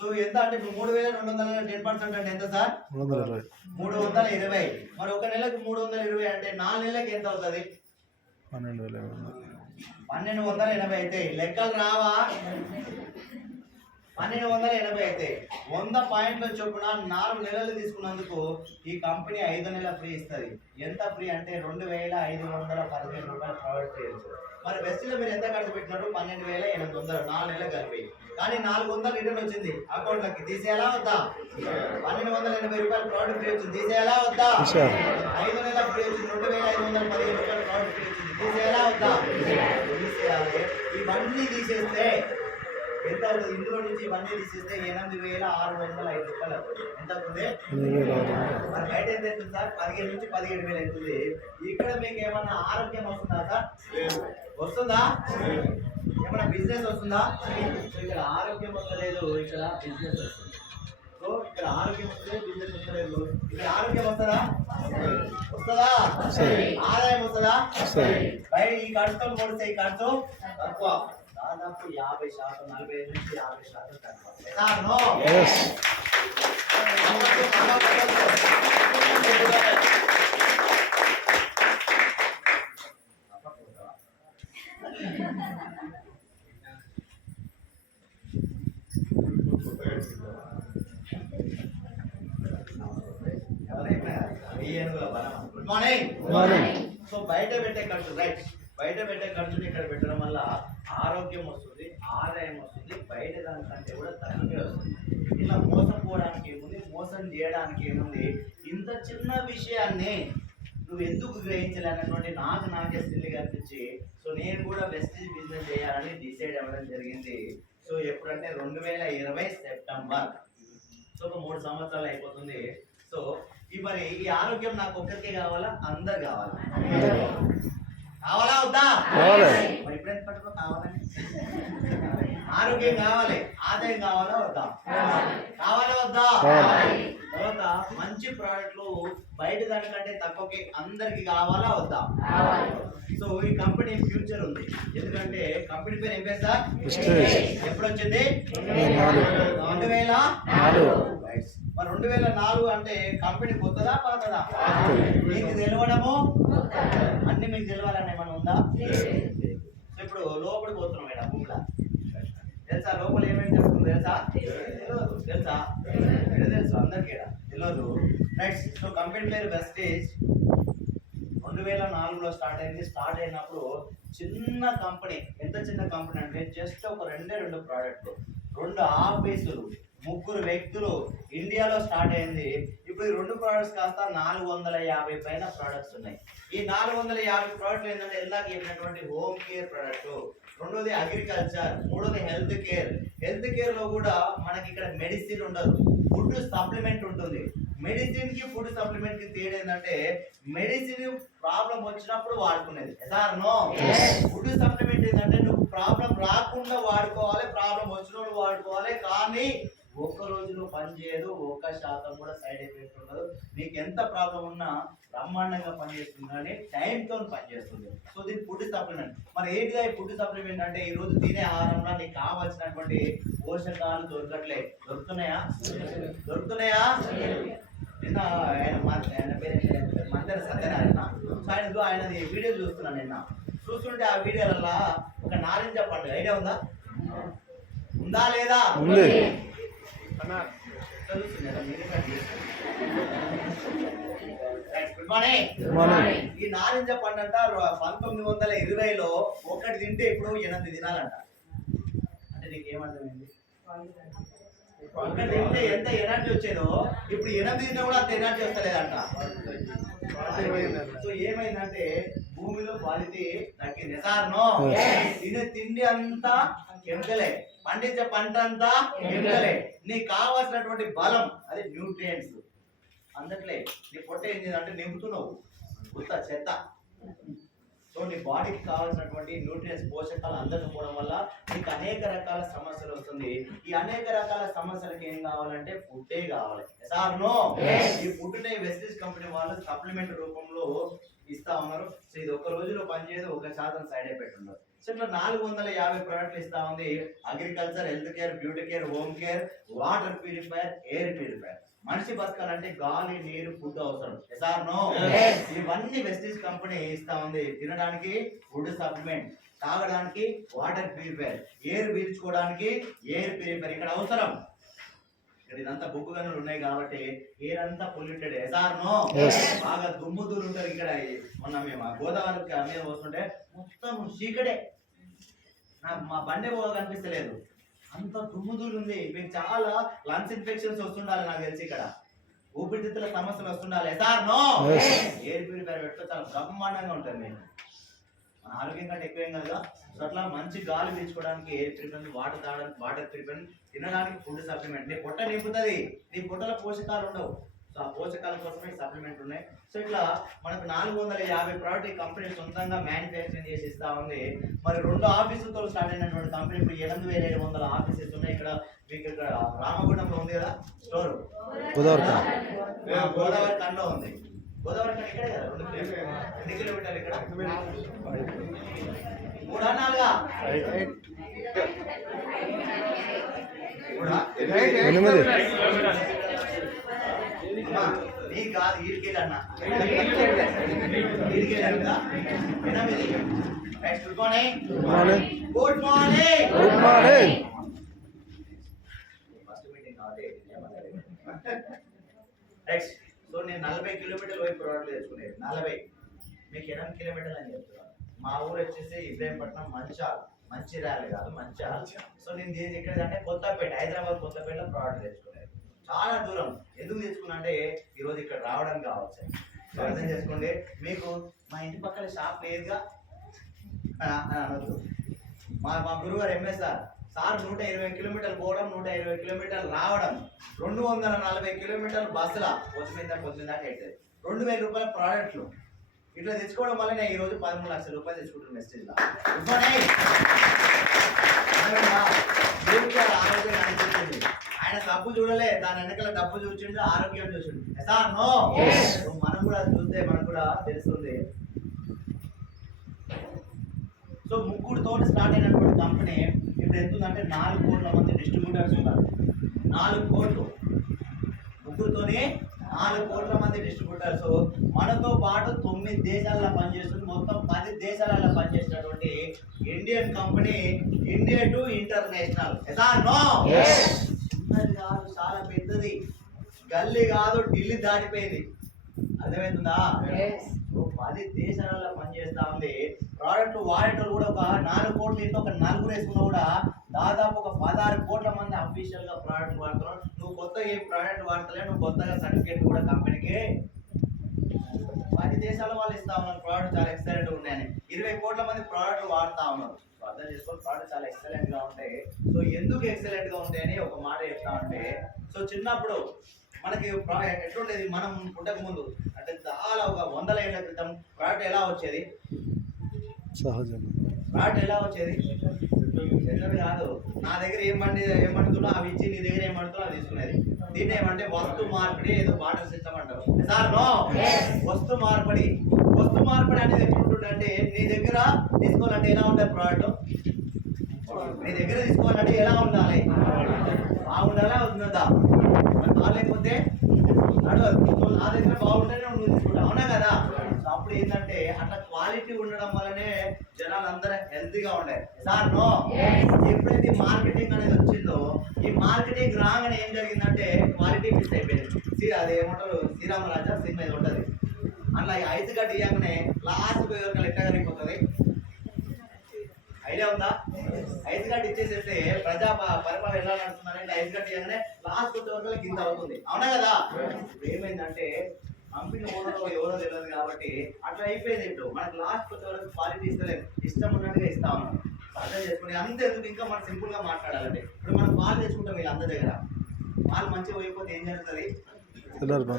సో ఎంత అంటే ఇప్పుడు 3,200 10% అంటే ఎంత సార్? 320. మరి ఒక నెలకు 320 అంటే 4 నెలలకు ఎంత అవుతుంది? 1280 అయితే. లెక్కలు రావా? 1280 అయితే 100 పాయింట్ల చొప్పున 4 నెలలు తీసుకున్నందుకు ఈ కంపెనీ 5 నెలల ఫ్రీ ఇస్తుంది. ఎంత ఫ్రీ అంటే 2,515 రూపాయలు ప్రొవైడ్ చేయొచ్చు. మరి వెస్ట్లో మీరు ఎంత ఖర్చు పెట్టినారు? 12,800 4 నెలలు కలిపి. కానీ 400 రిటర్న్ వచ్చింది అకౌంట్లకి. తీసేయాలా వద్దా? 1280 రూపాయలు ప్రొవైడ్ ఫ్రీ వచ్చింది. తీసేయాలా వద్దా? 5 నెలల ఫ్రీ వచ్చింది. 2,515 రూపాయలు ప్రొవైడ్ ఫ్రీ వచ్చింది. తీసేయాలా వద్దా? తీసేయాలి. ఇవన్నీ తీసేస్తే ఎంత అవుతుంది? ఇందులో నుంచి ఇవన్నీ తీసేస్తే 8,605 రూపాయలు అవుతుంది. ఎంత అవుతుంది? మరి బయట ఎంత అవుతుంది సార్? 15 నుంచి 17,000 అవుతుంది. ఇక్కడ మీకు ఏమన్నా ఆరోగ్యం వస్తుందా సార్? వస్తుందా? ఏమన్నా బిజినెస్ వస్తుందా? ఇక్కడ ఆరోగ్యం వస్తలేదు, ఇక్కడ బిజినెస్ వస్తుంది. సో ఇక్కడ ఆరోగ్యం వస్తుంది, బిజినెస్ వస్తలేదు. ఇక్కడ ఆరోగ్యం వస్తుందా? వస్తుందా? ఆదాయం వస్తుందా? బయట ఈ ఖర్చుతో పోలిస్తే ఈ ఖర్చు తక్కువ. దాదాపు 50%, 45 నుంచి 50% తక్కువ. Good morning. సో బయట పెట్టే ఖర్చు, రైట్, బయట పెట్టే ఖర్చుని ఇక్కడ పెట్టడం వల్ల ఆరోగ్యం వస్తుంది, ఆదాయం వస్తుంది. బయట దానికంటే కూడా తక్కువే వస్తుంది. ఇలా మోసం పోవడానికి ఏముంది, మోసం చేయడానికి ఏముంది? ఇంత చిన్న విషయాన్ని నువ్వు ఎందుకు గ్రహించలేనటువంటి నాకే సిల్లిగా అనిపించి సో నేను కూడా వెస్టీజ్ బిజినెస్ చేయాలని డిసైడ్ అవ్వడం జరిగింది. సో ఎప్పుడంటే 2020 సెప్టెంబర్. సో ఒక 3 సంవత్సరాలు అయిపోతుంది. సో మరి ఈ ఆరోగ్యం నాకు ఒక్కరికే కావాలా? అందరు కావాలా? కావాలా వద్దా? మరి ఇప్పుడైతే పట్టుకో కావాలని. ఆరోగ్యం కావాలి, ఆదాయం కావాలా వద్దా? కావాలా వద్దా? తర్వాత మంచి ప్రోడక్ట్లు బయట దానికంటే తక్కువకి అందరికి కావాలా వద్దా? సో ఈ కంపెనీ ఫ్యూచర్ ఉంది. ఎందుకంటే కంపెనీ పేరు ఏం పేరు సార్? ఎప్పుడు వచ్చింది? 2004. మరి 2004 అంటే కంపెనీ కొత్తదా పాతదా? మీకు తెలియడము అన్ని మీకు తెలియాలని ఏమైనా ఉందా? ఇప్పుడు లోపలికి పోతున్నాం మేడం భూమిలో. తెలుసా లోపల ఏమేమి జరుగుతుంది? తెలుసా? తెలుసా? తెలుసు అందరికీ తెలియదు. నెక్స్ట్ సో కంపెనీ పేరు వెస్టేజ్. 2004లో స్టార్ట్ అయింది. స్టార్ట్ అయినప్పుడు చిన్న కంపెనీ. ఎంత చిన్న కంపెనీ అంటే జస్ట్ ఒక 2 ప్రోడక్ట్లు, 2 ఆఫీసులు, 3 వ్యక్తులు. ఇండియాలో స్టార్ట్ అయింది. ఇప్పుడు ఈ 2 ప్రోడక్ట్స్ కాస్త 450 పైన ప్రోడక్ట్స్ ఉన్నాయి. ఈ 450 ప్రోడక్ట్లు ఏంటంటే ఇందాక చెప్పినటువంటి హోమ్ కేర్ ప్రోడక్ట్, రెండోది అగ్రికల్చర్, మూడోది హెల్త్ కేర్. హెల్త్ కేర్ లో కూడా మనకి ఇక్కడ మెడిసిన్ ఉండదు, ఫుడ్ సప్లిమెంట్ ఉంటుంది. మెడిసిన్ కి ఫుడ్ సప్లిమెంట్ కి తేడా ఏంటంటే మెడిసిన్ ప్రాబ్లం వచ్చినప్పుడు వాడుకునేది. ఫుడ్ సప్లిమెంట్ ఏంటంటే నువ్వు ప్రాబ్లం రాకుండా వాడుకోవాలి, ప్రాబ్లం వచ్చినప్పుడు వాడుకోవాలి. కానీ ఒక్క రోజులో పని చేయదు, 1% కూడా సైడ్ ఎఫెక్ట్ ఉండదు. నీకు ఎంత ప్రాబ్లం ఉన్నా బ్రహ్మాండంగా పనిచేస్తుంది, కానీ టైంతో పనిచేస్తుంది. సో దీని ఫుడ్ సప్లిమెంట్. మరి ఏంటిదా ఈ ఫుడ్ సప్లిమెంట్ అంటే ఈ రోజు తినే ఆహారంలో నీకు కావాల్సినటువంటి పోషకాలు దొరకట్లే. దొరుకుతున్నాయా? నిన్న ఆయన పేరు మందర సత్యనారాయణ. సో ఆయన వీడియో చూస్తున్నాను నిన్న. సో చూస్తుంటే ఆ వీడియోలలో ఒక నారింజ పండు ఐడియా ఉందా ఉందా లేదా ఉంది. Good morning. ఈ నారింజ పండు అంట 1920లో ఒకటి తింటే ఇప్పుడు 8 తినాలంట. అంటే నీకేమర్థమైంది? ఒకటి తింటే ఎంత ఎనర్జీ వచ్చేదో ఇప్పుడు 8 తిన్నా కూడా అంత ఎనర్జీ వస్తలేదంట. సో ఏమైందంటే భూమిలో క్వాలిటీ తగ్గింది. సార్నో తినే తిండి అంతా కెమికలే, పండించే పంట అంతా కెమికలే. నీకు కావాల్సినటువంటి బలం అది న్యూట్రియంట్స్ అందట్లే. నీ పొట్ట ఏం చేయాలంటే నింపుతున్నావు గుత్త చెత్త. సో నీ బాడీకి కావాల్సినటువంటి న్యూట్రియంట్స్ పోషకాలు అందకపోవడం వల్ల నీకు అనేక రకాల సమస్యలు వస్తుంది. ఈ అనేక రకాల సమస్యలకు ఏం కావాలంటే ఫుడ్డే కావాలి. సార్నో ఈ ఫుడ్నే వెస్టీజ్ కంపెనీ వాళ్ళు సప్లిమెంట్ రూపంలో ఇస్తా ఉన్నారు. సో ఇది ఒక రోజులో పనిచేసి 1% సైడ్ ఎఫెక్ట్ ఉండదు. సో ఇట్లా 450 ప్రోడక్ట్లు ఇస్తా ఉంది. Agriculture, health care, beauty care, home care, water purifier, air purifier. మనిషి బతకాలంటే గాలి, నీరు, ఫుడ్ అవసరం. సార్నో ఇవన్నీ వెస్టీజ్ కంపెనీ ఇస్తా ఉంది. తినడానికి ఫుడ్ సప్లిమెంట్, తాగడానికి వాటర్ ప్యూరిఫైయర్, ఎయిర్ పీల్చుకోవడానికి ఎయిర్ ప్యూరిఫైయర్ ఇక్కడ అవసరం. ఇదంతా బొగ్గు గనులు ఉన్నాయి కాబట్టి ఎయిర్ అంతా పొల్యూటెడ్. సార్నో బాగా దుమ్ము దూరు ఉంటారు ఇక్కడ. మొన్న మేము గోదావరి మీద వస్తుంటే మొత్తం చీకటే, నాకు మా బండే పోగా కనిపిస్తలేదు, అంత దుమ్ముదూలు ఉంది. మీకు చాలా లంగ్స్ ఇన్ఫెక్షన్స్ వస్తుండాలి నాకు తెలిసి, ఇక్కడ ఊపిరితిత్తుల సమస్యలు వస్తుండాలి. సార్నో ఎయిర్ ప్యూరిఫైయర్ పెడితే చాలా బ్రహ్మాండంగా ఉంటుంది. మీకు మన ఆరోగ్యం కంటే ఎక్కువేం కదా. సో అట్లా మంచి గాలి పీల్చుకోవడానికి ఎయిర్ ప్యూరిఫైయర్, వాటర్ తాగడానికి వాటర్ ప్యూరిఫైయర్, తినడానికి ఫుడ్ సప్లిమెంట్. నీ పొట్ట నింపుతుంది, నీ పొట్టలో పోషకాలు ఉండవు. సో ఆ పోషకాల కోసమే సప్లిమెంట్ ఉన్నాయి. సో ఇట్లా మనకు 450 ప్రోడక్ట్ ఈ కంపెనీ సొంతంగా మ్యానుఫ్యాక్చరింగ్ చేసి ఇస్తా ఉంది. మరి 2 ఆఫీసులతో స్టార్ట్ అయినటువంటి కంపెనీ ఇప్పుడు 8700 ఆఫీసెస్ ఉన్నాయి. ఇక్కడ మీకు ఇక్కడ రామగుండంలో ఉంది కదా స్టోర్, గోదావరి కండలో ఉంది. గోదావరి కండ ఇక్కడే కదా, 2 కిలోమీటర్లు. ఇక్కడ 3-4 నీకు కాదు, ఈడికెళ్ళన్నా ఈడికెళ్ళా. Next good morning. Good morning. First meeting కాబట్టి నెక్స్ట్. సో నేను 40 కిలోమీటర్లు పోయి ప్రోడక్ట్ తెచ్చుకునేది. 40 మీకు 8 కిలోమీటర్లు అని చెప్తున్నాను. మా ఊరు వచ్చేసి ఇబ్రాహీంపట్నం, మంచిర్యాల కాదు మంచిర్యాల. సో నేను ఇక్కడ అంటే కొత్తపేట, హైదరాబాద్ కొత్తపేటలో ప్రోడక్ట్ తెచ్చుకునేది. చాలా దూరం ఎందుకు తెచ్చుకున్నా అంటే ఈరోజు ఇక్కడ రావడానికి కావచ్చు. సో అర్థం చేసుకోండి. మీకు మా ఇంటి పక్కన షాప్ లేదుగా అనొద్దు. మా గురుగారు ఎంఎస్ఆర్ సార్ 120 కిలోమీటర్లు పోవడం, 120 కిలోమీటర్లు రావడం, 240 కిలోమీటర్లు బస్సులా పొద్దుమిందా అవుతుంది. 2000 రూపాయల ప్రోడక్ట్లు ఇట్లా తెచ్చుకోవడం వల్ల నేను ఈరోజు 13 లక్షల రూపాయలు తెచ్చుకుంటున్నాను మెసేజ్లో. ఆరోగ్యం అనిపించింది. ఆయన డబ్బు చూడలే, దాని వెనకాల డబ్బు చూసిండు, ఆరోగ్యం చూసిండు. సార్నో మనం కూడా చూస్తే మనకు కూడా తెలుస్తుంది. సో 3 తోటి స్టార్ట్ అయినటువంటి కంపెనీ ఇప్పుడు ఎంత ఉందంటే 4 కోట్ల మంది డిస్ట్రిబ్యూటర్స్ ఉన్నారు. 4 కోట్లు, 3తోనే 4 కోట్ల మంది డిస్ట్రిబ్యూటర్స్. మనతో పాటు 9 దేశాలలో పనిచేస్తుంది. మొత్తం 10 దేశాలలో పనిచేసినటువంటి Indian company India to international. చిన్నది కాదు, చాలా పెద్దది. గల్లీ కాదు, ఢిల్లీ దాటిపోయింది. అర్థమవుతుందా? 10 దేశాలలో పనిచేస్తా ఉంది. ప్రోడక్ట్ వాడేటోళ్ళు కూడా ఒక 4 కోట్లు, ఇంట్లో ఒక 4 వేసుకున్నా కూడా దాదాపు ఒక 16 కోట్ల మంది అఫీషియల్ గా ప్రోడక్ట్ వాడుతున్నారు. నువ్వు కొత్తగా ఏ ప్రోడక్ట్ వాడతలే, నువ్వు కొత్తగా సర్టిఫికేట్ కూడా కంపెనీకి 10 దేశాల వాళ్ళు ఇస్తా ఉన్నారు. ప్రోడక్ట్ చాలా ఎక్సలెంట్ ఉన్నాయని 20 కోట్ల మంది ప్రోడక్ట్ వాడుతా ఉన్నారు. సో అర్థం చేసుకోవాలి, ప్రోడక్ట్ చాలా ఎక్సలెంట్ గా ఉంటాయి. సో ఎందుకు ఎక్సలెంట్ గా ఉంటాయని ఒక మాట చెప్తా ఉంటే, సో చిన్నప్పుడు మనకి ఎట్లుండేది, మనం పుట్టక ముందు అంటే చాలా ఒక 100 ఏళ్ల క్రితం ప్రోడక్ట్ ఎలా వచ్చేది? ప్రోడక్ట్ ఎలా వచ్చేది? ఎట్లది కాదు. నా దగ్గర ఏమంటున్నా అవి ఇచ్చి నీ దగ్గర ఏమంటున్నా అది తీసుకునేది. దీన్ని ఏమంటే వస్తు మార్పిడి, ఏదో బాటర్ సిస్టమ్ అంటారు. సార్ నో, వస్తు మార్పిడి. వస్తు మార్పిడి అనేది ఎట్లుంటుందంటే నీ దగ్గర తీసుకోవాలంటే ఎలా ఉంటుంది ప్రోడక్ట్, నీ దగ్గర తీసుకోవాలంటే ఎలా ఉండాలి? బాగుండాలా వద్దా? లేకపోతే నడవదు. నా దగ్గర బాగుంటేనే నువ్వు తీసుకుంటావు, అవునా కదా? అప్పుడు ఏంటంటే అట్లా క్వాలిటీ ఉండడం వల్లనే జనాలు అందరూ హెల్తీగా ఉండే. సార్ నో, ఎప్పుడైతే మార్కెటింగ్ అనేది వచ్చిందో ఈ మార్కెటింగ్ రాగానే ఏం జరిగిందంటే క్వాలిటీ మిస్ అయిపోయింది. అది ఏమంటారు, శ్రీరామరాజా సినిమా ఇది ఉంటుంది. అట్లా ఐదు గడ్డ ఇవ్వగానే లాస్ట్ ఎవరికైనా ఎట్టగలిగిపోతుంది. ఐడియా ఉందా? ఐదు గడ్డ ఇచ్చేసేస్తే ప్రజా పరిపాలన ఎలా నడుస్తుందంటే ఐదు గడ్డ ఇవ్వగానే లాస్ట్ వచ్చే వరకు కింద అవుతుంది. అవునా కదా? ఏమైందంటే కంపెనీ ఓనర్ ఎవరో తెలియదు కాబట్టి అట్లా అయిపోయింది. ఇప్పుడు మనకు లాస్ట్ వచ్చే వరకు క్వాలిటీ ఇస్తలేదు, ఇష్టం ఉన్నట్టుగా ఇస్తా ఉన్నాం. అర్థం చేసుకుని అంతే. ఇంకా మనం సింపుల్ గా మాట్లాడాలంటే ఇప్పుడు మనం పాలు తెచ్చుకుంటాం వీళ్ళందరి దగ్గర. పాలు మంచిగా పోయిపోతే ఏం జరుగుతుంది?